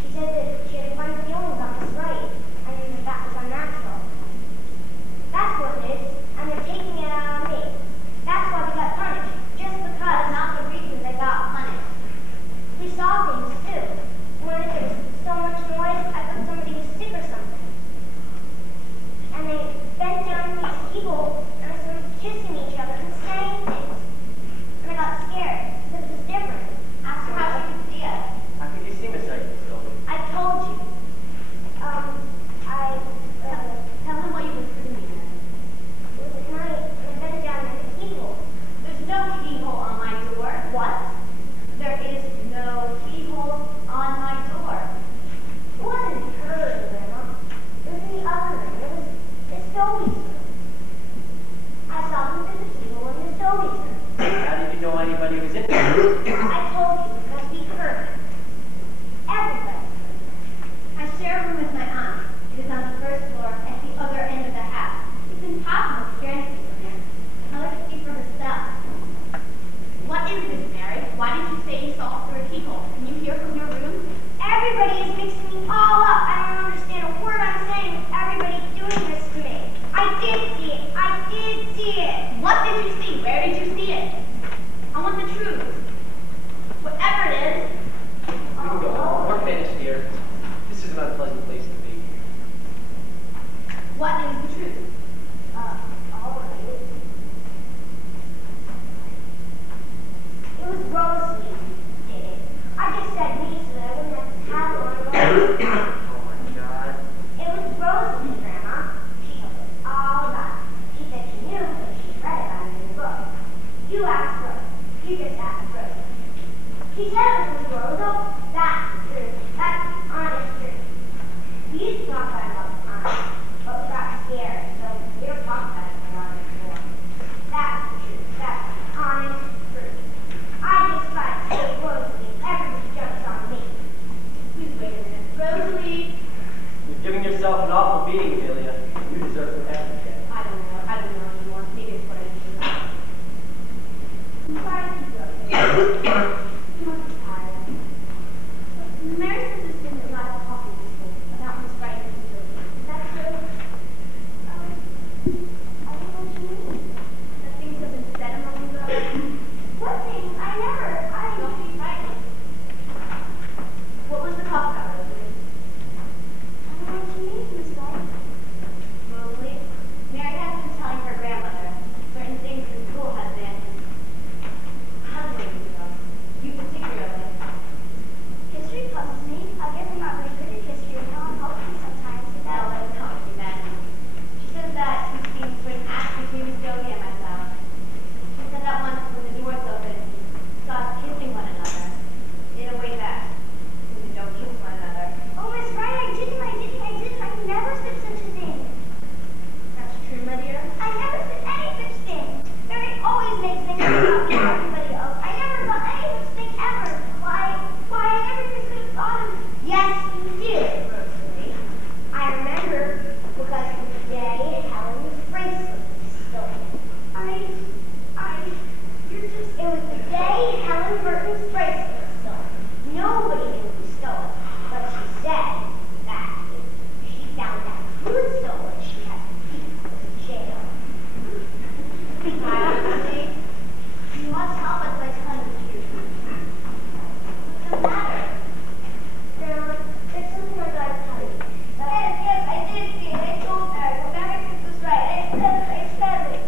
She said that she had a funny feeling about Miss Wright, and that was unnatural. That's what it is, and they're taking it out on me. That's why we got punished, just because, not the reason they got punished. We saw things too. When there was so much noise, I thought somebody was sick or something. And they bent down to these people, and they started kissing each other and saying things. And I got scared, because it was different. Asked her how she could see us. How could you see Miss Wright and Miss Dobie? I told you. Tell him what you whispered to me then. It was at night, and I bent down at the keyhole. There's no keyhole on my door. What? There is no keyhole on my door. It wasn't her room, Grandma. It was in the other room. It was Miss Dobie's room. I saw them through the keyhole in Miss Dobie's room. How did you know anybody was in there? I told you because we heard it. Everybody heard it. I share a room with my aunt. It is on the first floor at the other end of the house. It's impossible to hear anything from there. Tell her to see for herself. What is this, Mary? Why did you say you saw through a keyhole? Can you hear from your room? Everybody is mixing me all up. I don't understand a word I'm saying with everybody doing this to me. I did see it. I did see it. What did you see? Where did you see it? I want the truth. Whatever it is. We can go home. We're finished here. This is an unpleasant place to be. What is the truth? All right. It was Rosalie who did it. I just said me so that I wouldn't have to have it on Rosalie. Oh my God. It was Rosalie, Grandma. She told us all about it. She said she knew because she read about it in the book. You asked Rose. You just asked Rose. She said it was Rosa. That's the truth. That's the honest truth. We used to talk about it all the time, but we got scared, so we don't talk about it around anymore. That's the truth. That's the honest truth. I just try to stay close to me. Everybody jumps on me. Please wait a minute. Rosalie. You're giving yourself an awful beating, Amelia. You deserve whatever you get. I don't know anymore. Maybe it's what I need to know. I'm sorry to keep you up here. You must be tired. But Mary says there's been a lot of talk in the school about Miss Wright and Miss Josie. Is that true? I don't know what you mean. That things have been said among you girls? What things? Don't be frightened. What was the talk about, Rosalie? I don't know what you mean, Miss Wright. Rosalie, Mary has been telling her grandmother certain things in school have been puzzling you particularly. History puzzles me. I guess I'm not very good at history. Helen helps me sometimes. No, that is not what she meant. She says that she seems to ask between Miss Josie and myself. She said that once when the doors opened, she saw us kissing one another in a way that women don't kiss one another. Oh, Miss Wright, I didn't. I never said such a thing. That's true, my dear. I never said any such thing. Mary always makes things about me and everybody else. I never thought any such thing ever. Why, I never even could have thought of it. Yes, you did, Rosalie. I remember because it was the day Helen's bracelet was stolen. It was the day Helen Burton's bracelet was stolen. Nobody knew who stole it, but she said that if she found out who stole it, she had to be put in jail. Rosalie, you must help us by telling the truth. What's the matter? Grandma, there's something I gotta tell you. Yes, I did see it. I told her. Mary was right. I said it.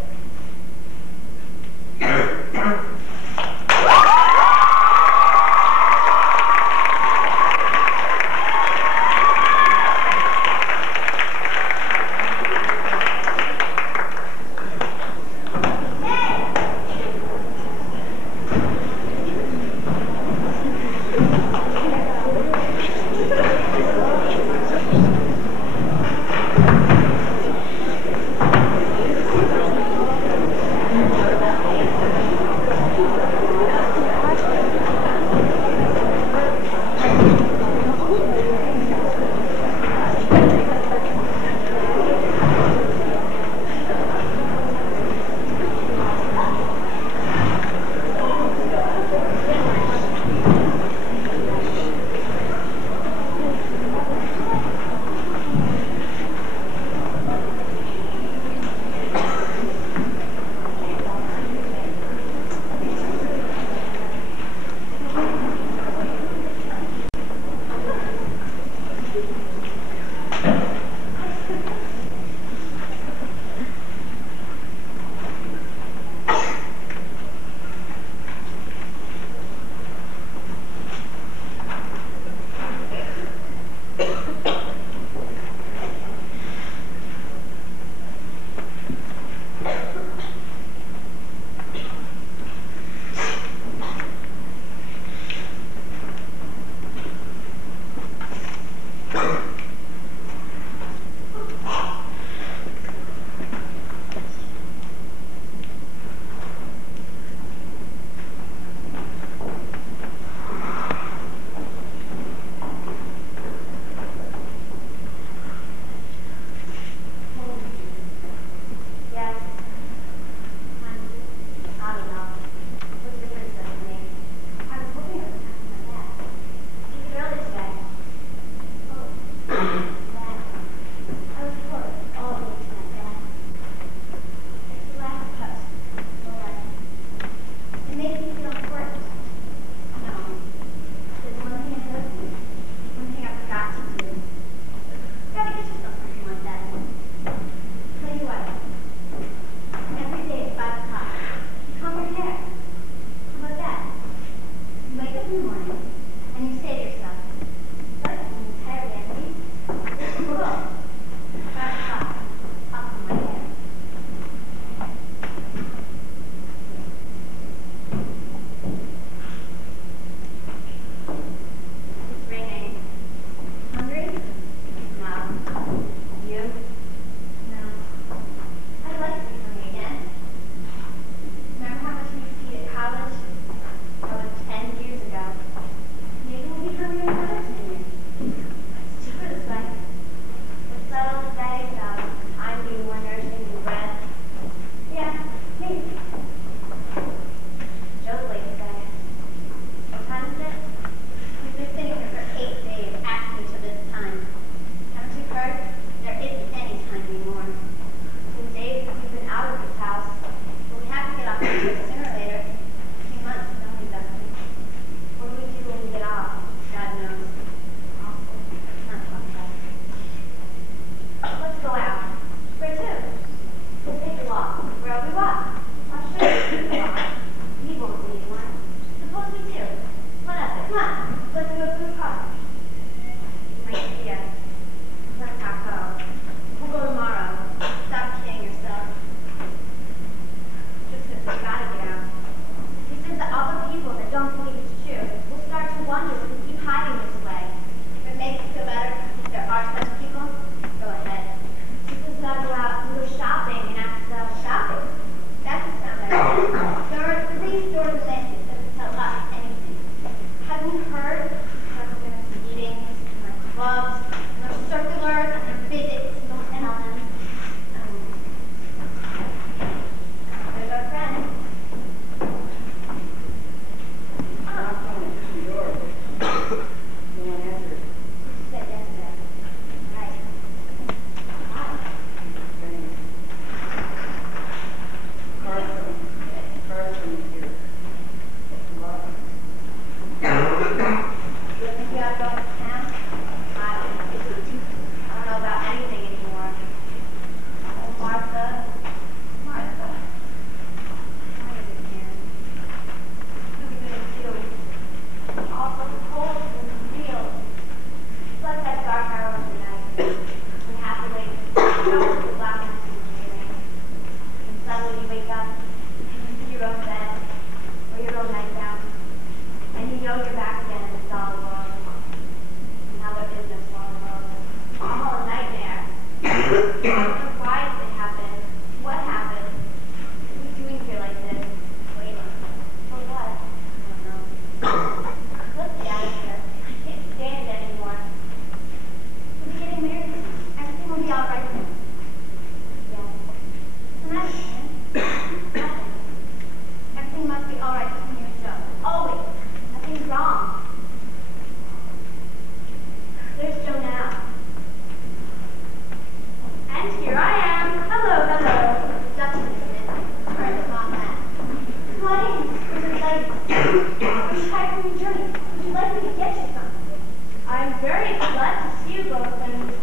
I'm very glad to see you both, and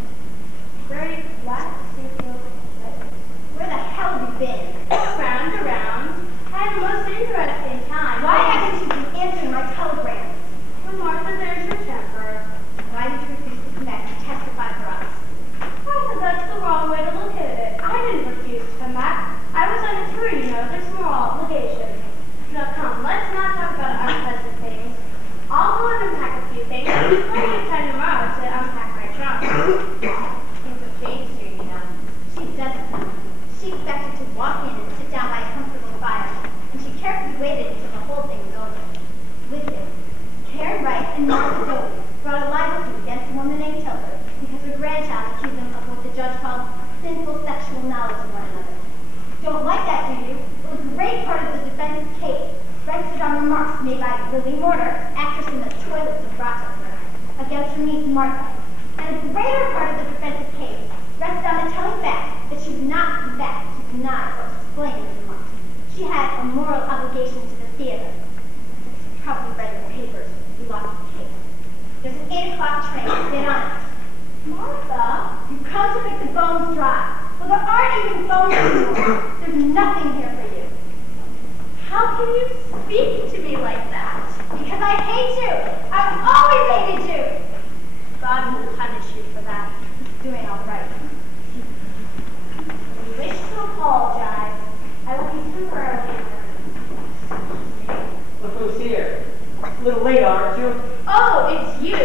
very glad to see you both. Where the hell have you been? Around. I had a most interesting time. Why haven't you been answering my telegrams? Well, Martha, there's your temper. Why did you refuse to come back to testify for us? Martha, that's the wrong way to look at it. I didn't refuse to come back. I was on a tour, you know. There's more obligations. Now, come, let's not talk about unpleasant things. I'll go and unpack a few things. There's plenty of time tomorrow to unpack my trunk. Things have changed here, you know. She doesn't know. She expected to walk in and sit down by a comfortable fire, and she carefully waited until the whole thing was over. With it, Karen Wright and Martha Doty brought a libel suit against a woman named Tilda because her grandchild accused them of what the judge called sinful sexual knowledge of one another. Don't like that, do you? It was a great part of the defense's case, rested on remarks made by Lily Mortar, actress in The Toilets of Rochester, against her niece Martha. And a greater part of the defense's case rested on the telling fact that she was not, in fact, to deny or explain the remarks. She had a moral obligation to the theater. You probably read in the papers. We lost the case. There's an 8 o'clock train. Get on it. Martha, you come to make the bones dry. Well, there aren't even bones anymore. There's nothing here for you. How can you speak to me like that? Because I hate you. I've always hated you. God will punish you for that. He's doing all right. If you wish to apologize, I will be temporarily adjourned. Look who's here. A little late, aren't you? Oh, it's you.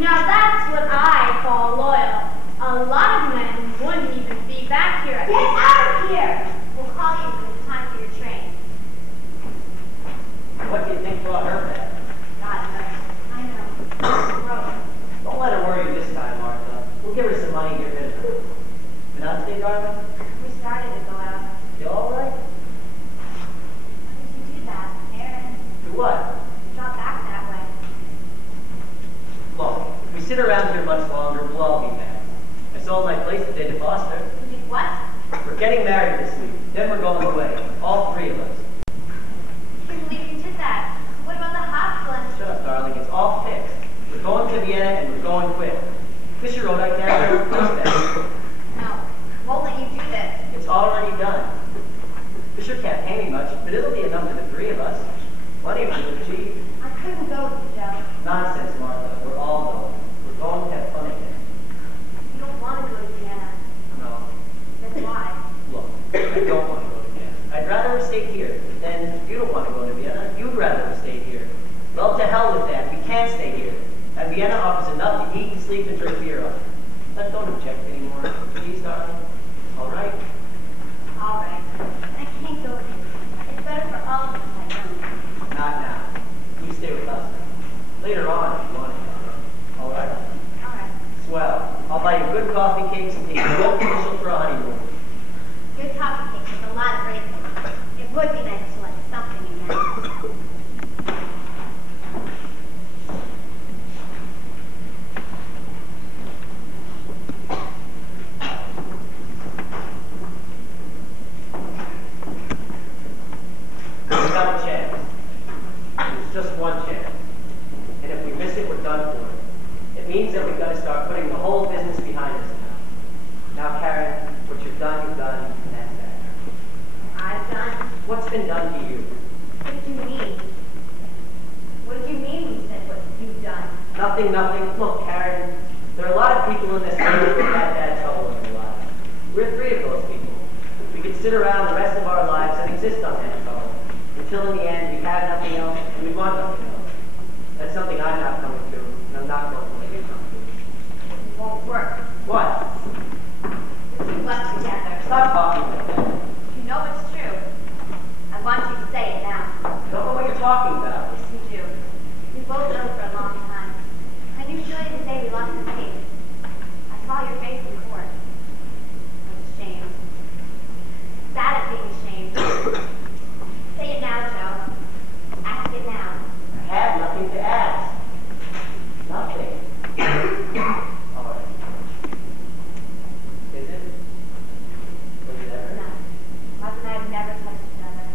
Now that's what I call loyal. A lot of men wouldn't even be back here at Get out of here. We'll call you when it's time for your train. What do you think brought her back? God knows. I know. Gross. Don't let her worry you this time, Martha. We'll give her some money and get rid of her. Been out today, darling? We started to go out. You all right? Why did you do that, Aaron? Do what? Drop back that way. Look, if we sit around here much longer, we'll all be mad. I sold my place the day to Foster. You did what? We're getting married this week. Then we're going away. All 3 of us. I can't believe you did that. What about the hospital and... Shut up, darling. It's all fixed. We're going to Vienna and we're going quick. Fisher wrote I can't ever replace that. No. Won't let you do this. It's already done. Fisher can't pay me much, but it'll be enough for the 3 of us. Plenty of it, Chief. I couldn't go with you, Joe. Nonsense, Martha. We're all going. We're going to have fun again. You don't want to go to Vienna. No. That's why. Look, I don't want to go to Vienna. I'd rather have stayed here. But then, if you don't want to go to Vienna, you'd rather have stayed here. Well, to hell with that. We can't stay here. And Vienna offers enough to eat and sleep and drink beer on. But don't object anymore. Please, darling. All right? All right. I can't go with you. It's better for all of us if I don't. Not now. You stay with us now. Later on, if you want to. All right? All right. Swell. I'll buy you good coffee cakes and take you both initial for a honeymoon. Good coffee cake with a lot of raisins. It would be nice to let something in there. We've got a chance. It's just one chance. And if we miss it, we're done for. It means that we've got to start putting the whole business behind us now. Now, Karen, what you've done, and that's that. I've done. What's been done to you? What did you mean? What did you mean when you said what you've done? Nothing, nothing. Look, Karen, there are a lot of people in this country who've had bad trouble in their lives. We're 3 of those people. We could sit around the rest of our lives and exist on that trouble. Until in the end, we have nothing else and we want nothing else. That's something I'm not coming to, and I'm not going to let you come to. It won't work. What? The 2 of us together. Stop talking like that. You know it's true. I want you to say it now. I don't know what you're talking about. Yes, you do. We both know for a long time. I knew surely the day we lost the case. I saw your face in court. I was ashamed. Sad at being ashamed. Say it now, Joe. Ask it now. I have nothing to ask. Nothing. All right. Is it? Was it ever? No. Martha and I have never touched each other.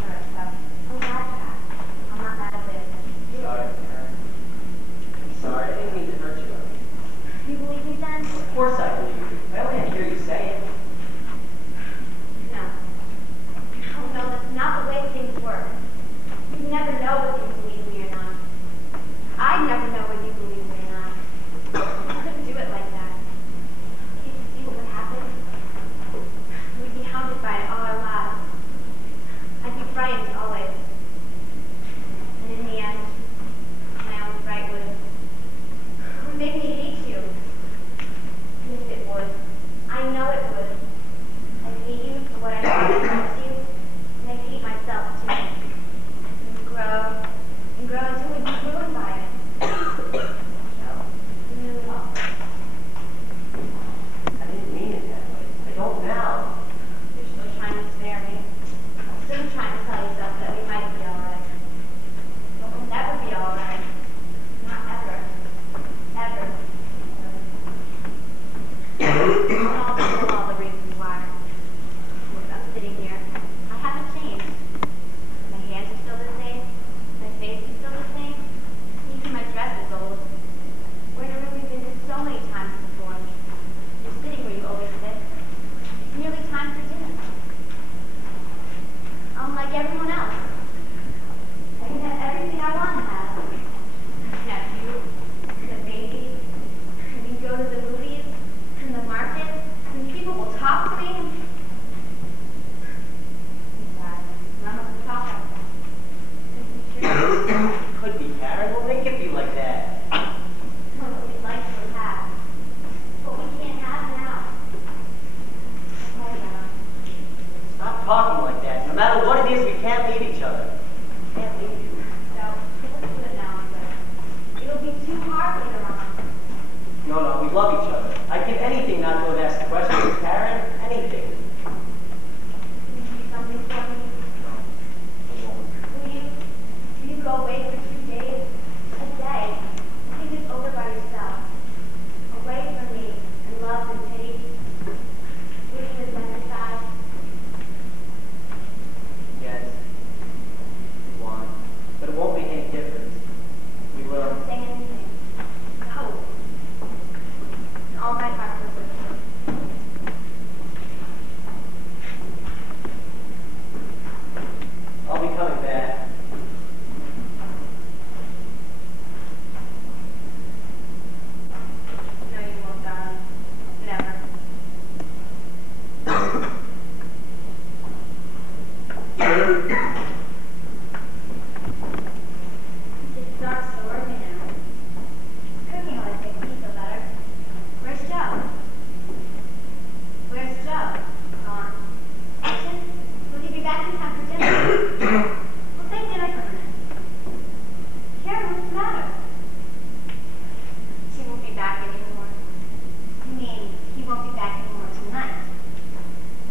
All right, so I'm glad you asked. I'm not mad a bit. Sorry, Karen. I'm sorry. course I believe you. I only had to hear you say it. No. Oh, no, that's not the way things work. You never know whether you believe me or not. I'd never know whether you believe me or not. I couldn't do it like that. Can't you see what would happen? We'd be haunted by it all our lives. I'd be frightened always. And in the end, my own fright would make me hate you. Yes, it would. I know it would. I hate you for what I did against you, and I hate myself too. And grow until we'd be ruined by it. So, you knew it all. I didn't mean it that way. I don't now. You're still trying to spare me. Still trying to tell yourself that we might be alright. But we'll never be alright. Not ever. Ever. I'll know all the reasons why. Look, I'm sitting here. I haven't changed. My hands are still the same. My face is still the same. Even my dress is old. We're in a room we've been to so many times before. You're sitting where you always sit. It's nearly time for dinner. I'm like everyone else. I can have everything I want to have. I can have you, and a baby, and we can go to the movies, and the market, and people will talk to me. Besides, none of us talk like that. Could be, Karen. We'll make it be like that. What we'd like to have, but we can't have now. Hold on. Stop talking like that. No matter what it is, we can't leave each other. Can't leave you. So, let's do it now, but it'll be too hard later on. No, we love each other. I'd give anything not to have asked questions, Karen. Anything. Can you do something for me? I won't. Will you go away for 2 days? A day? Take it over by yourself. Away from me and love and pity. Waiting at my side. Yes. You want. But it won't make any difference. We will. Don't say anything. Go. And all my heart was with you. I'll be coming back. No, you won't, darling. Never. It's dark so early now. Cooking always makes me feel better. Where's Joe? Where's Joe? Gone. Kitchen? Will he be back in time for dinner? We'll take dinner for a minute. Karen, what's the matter? She won't be back anymore. You mean he won't be back anymore tonight?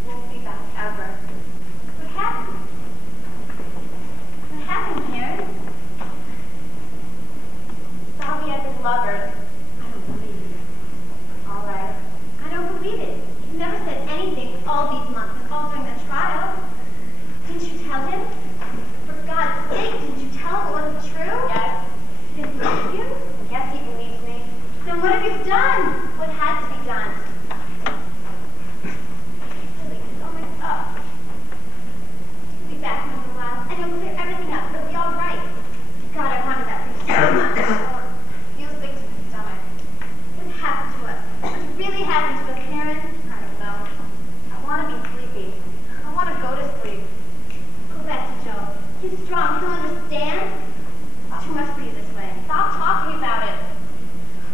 Won't be back ever. What happened? What happened, Karen? Thought we had been lovers. I don't believe it. All right. I don't believe it. You never said anything all these months and all during the trial. Didn't you tell him? For God's sake, didn't you tell him it wasn't true? Yes. He didn't believe you? Yes, he believes me. Then what have you done? What had to be done? Really, oh my God. He'll be back in a little while, and he'll clear everything up. It'll be all right. God, I wanted that thing so much. Oh, feels sick to my stomach. What happened to us? What really happened to us, Karen? I don't know. I want to be sleepy. I want to go to sleep. Go back to Joe. He's strong. He'll understand. Too much for you this way. Stop talking about it.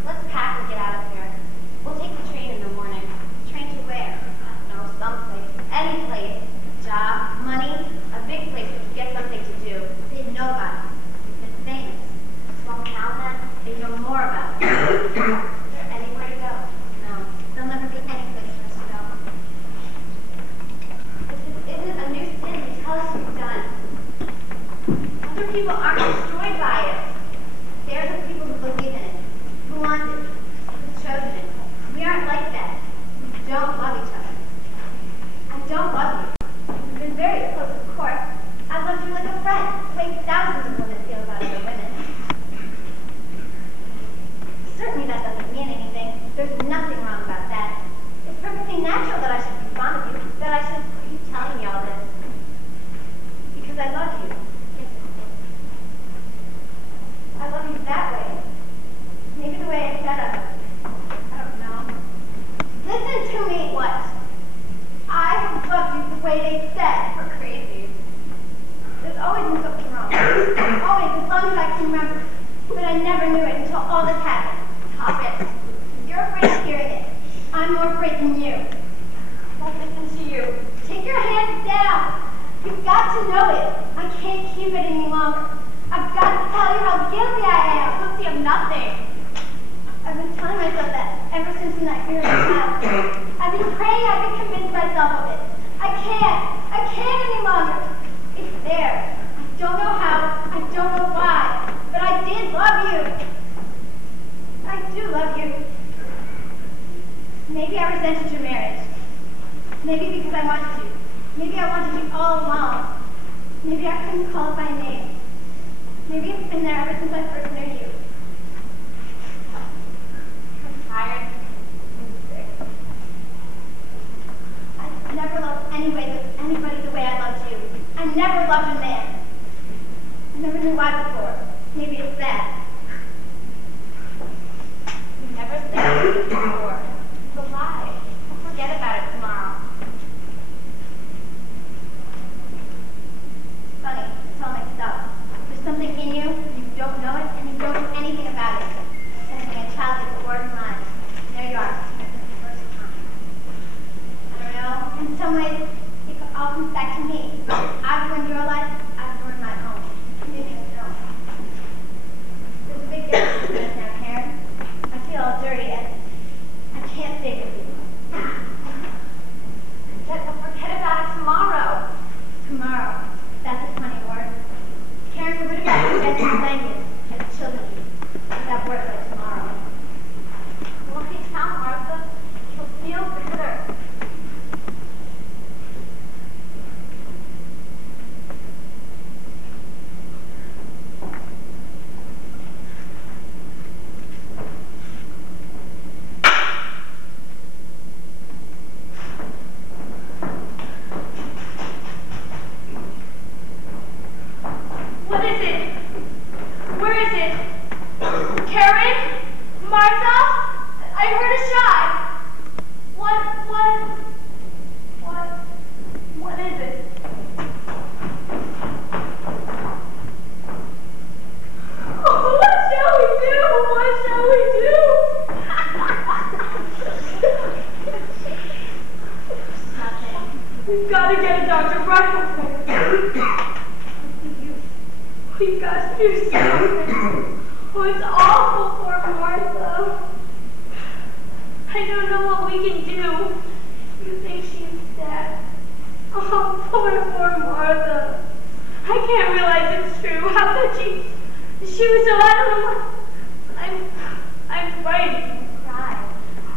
Let's pack and get out of here. We'll take the train in the get out of it? I don't know. Listen to me. What? I have loved you the way they said. You're crazy. There's always been something wrong. Always, as long as I can remember. But I never knew it until all this happened. Stop it. You're afraid of hearing it. I'm more afraid than you. I won't listen to you. Take your hands down. You've got to know it. I can't keep it any longer. I've got to tell you how guilty I am. Guilty of nothing. I've been telling myself that ever since in that very child. I've been praying I could convince myself of it. I can't any longer. It's there. I don't know how, I don't know why, but I did love you. I do love you. Maybe I resented your marriage. Maybe because I wanted you. Maybe I wanted you all along. Maybe I couldn't call it by name. Maybe it's been there ever since I first knew you. I'm tired. I'm sick. I've never loved anybody the way I loved you. I never loved a man. I never knew why before. Maybe it's that. You never said it before. It's a lie. I'll forget about it tomorrow. Funny, it's all mixed up. There's something in you, and you don't know it, and you don't do anything about it. Something a child gets bored in mind. And there you are, for the first time. I don't know. In some ways, it all comes back to me. I've ruined your life, I've ruined my own. Maybe I don't. There's a big difference between us now, Karen. I feel all dirty, and I can't stay with you. Forget about it tomorrow. Tomorrow. That's a funny word. Karen, we're going to get to language as children use. That word like tomorrow. Won't he tell Martha? She'll feel better. What is it? Where is it? Karen? Martha? I heard a shot. What is it? Oh, what shall we do? What shall we do? Nothing. We've got to get a doctor right away. We've got to do something. Oh, it's awful for Martha. I don't know what we can do. You think she's dead? Oh, poor Martha. I can't realize it's true. How could she was so, I don't know what. I'm frightened to cry.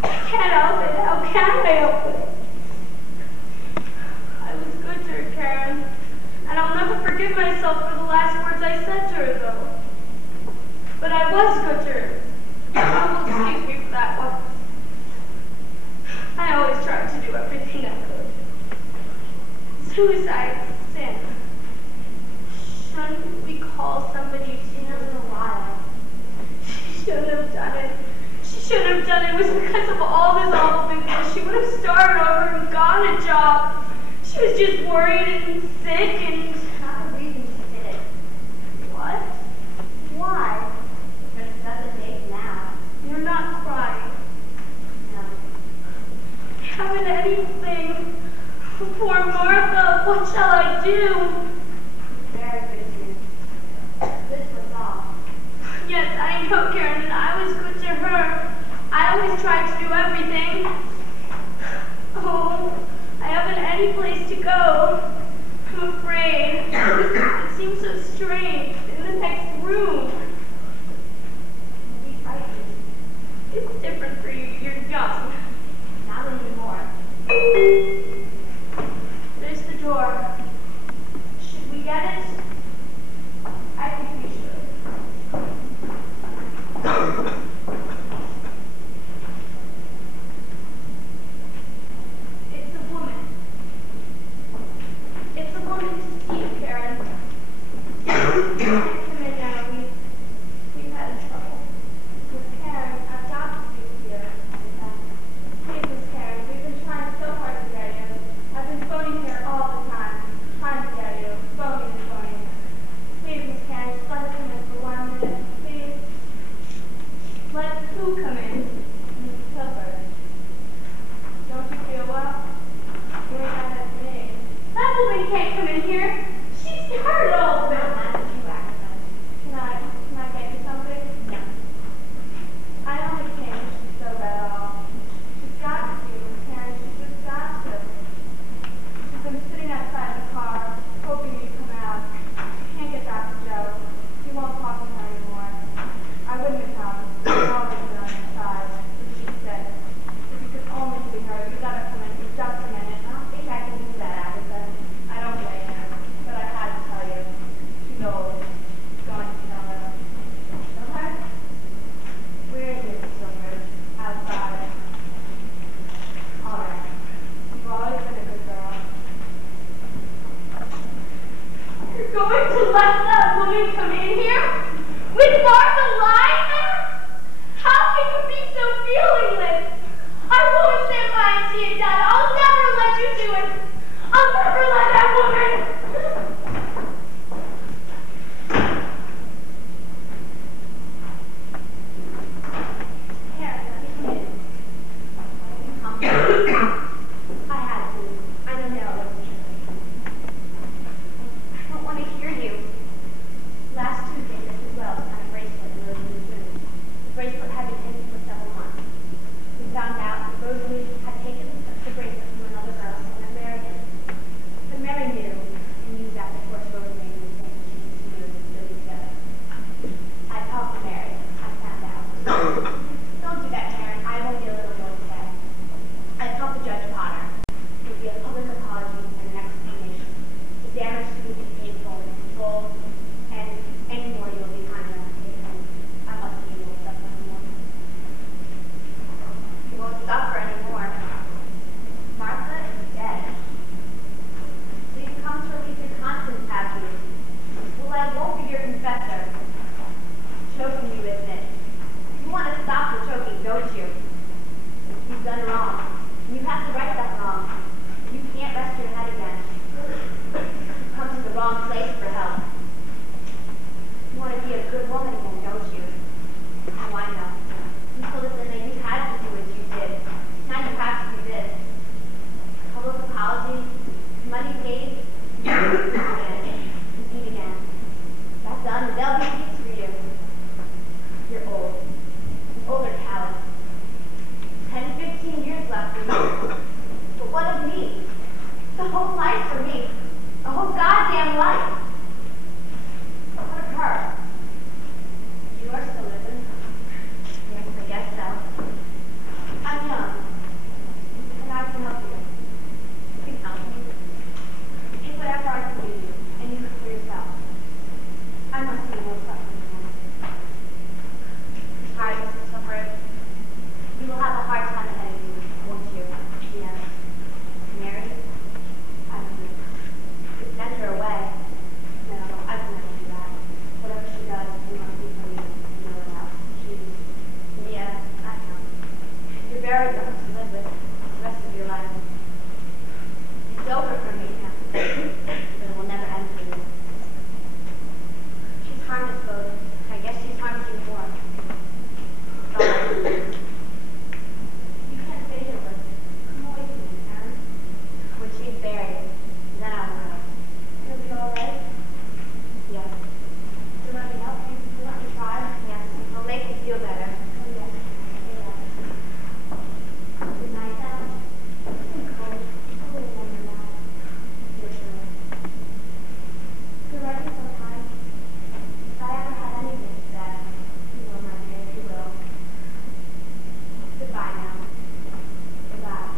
I can't help it. How can I help it? I was good to her, Karen. And I'll never forgive myself for the last words I said to her, though. But I was good to her. God will excuse me for that one. I always tried to do everything I could. Suicide's a sin. Shouldn't we call somebody who's seen us in a while? She shouldn't have done it. She shouldn't have done it. It was because of all this awful things that she would have started over and gotten a job. She was just worried and sick and... Not the reason she did it. What? Why? Because it's other days now. You're not crying. No. Haven't anything. Poor Martha, what shall I do? Very good to you. Good was all. Yes, I know, Karen, and I was good to her. I always tried to do everything. Oh, I haven't any place to go. I'm afraid. It seems so strange. In the next room. It's different for you. You're young. Not anymore. There's the door. Should we get it? I think we should. It's a woman. It's a woman to see you, Karen. Come in now. choking you, isn't it? You want to stop the choking, don't you? You've done wrong. You have to right that wrong. You can't rest your head again. You've come to the wrong place for help. You want to be a good woman again, don't you? Oh, I know. You told us that you had to do what you did. Now you have to do this. Public apology, money paid, and eat again. That's done, and there'll be peace for you. You're old. An older talent. 10, 15 years left for you. But what of me? The whole life for me. The whole goddamn life. What of her? You are still living. Yes, I guess so. I'm young. And I can help you. You can help me. Take whatever I can give you, and you can for yourself. I must see no suffering again. Tired, Mrs. Suffrage? You will have a hard time ahead of you, won't you? Yes. Mary? I don't know. You send her away. No, I can never do that. Whatever she does, you must be for me, no one else. Yeah, I know. You're very young to live with the rest of your life. It's over for me now, but it will never end for you. She's harmed us both. I guess she's harmed you more. Sorry. You can't stay here with us. Come away from me, Karen. When she's buried, then I'll know. You'll be all right? Yes. To let me help you? To let me try? Yes. It'll make me feel better. Oh, yes. Good night, now. It's cold. A little warmer now. You're sure. You're writing so kind. If I ever had anything to say, you will, my dear, you will. Goodbye now. Goodbye.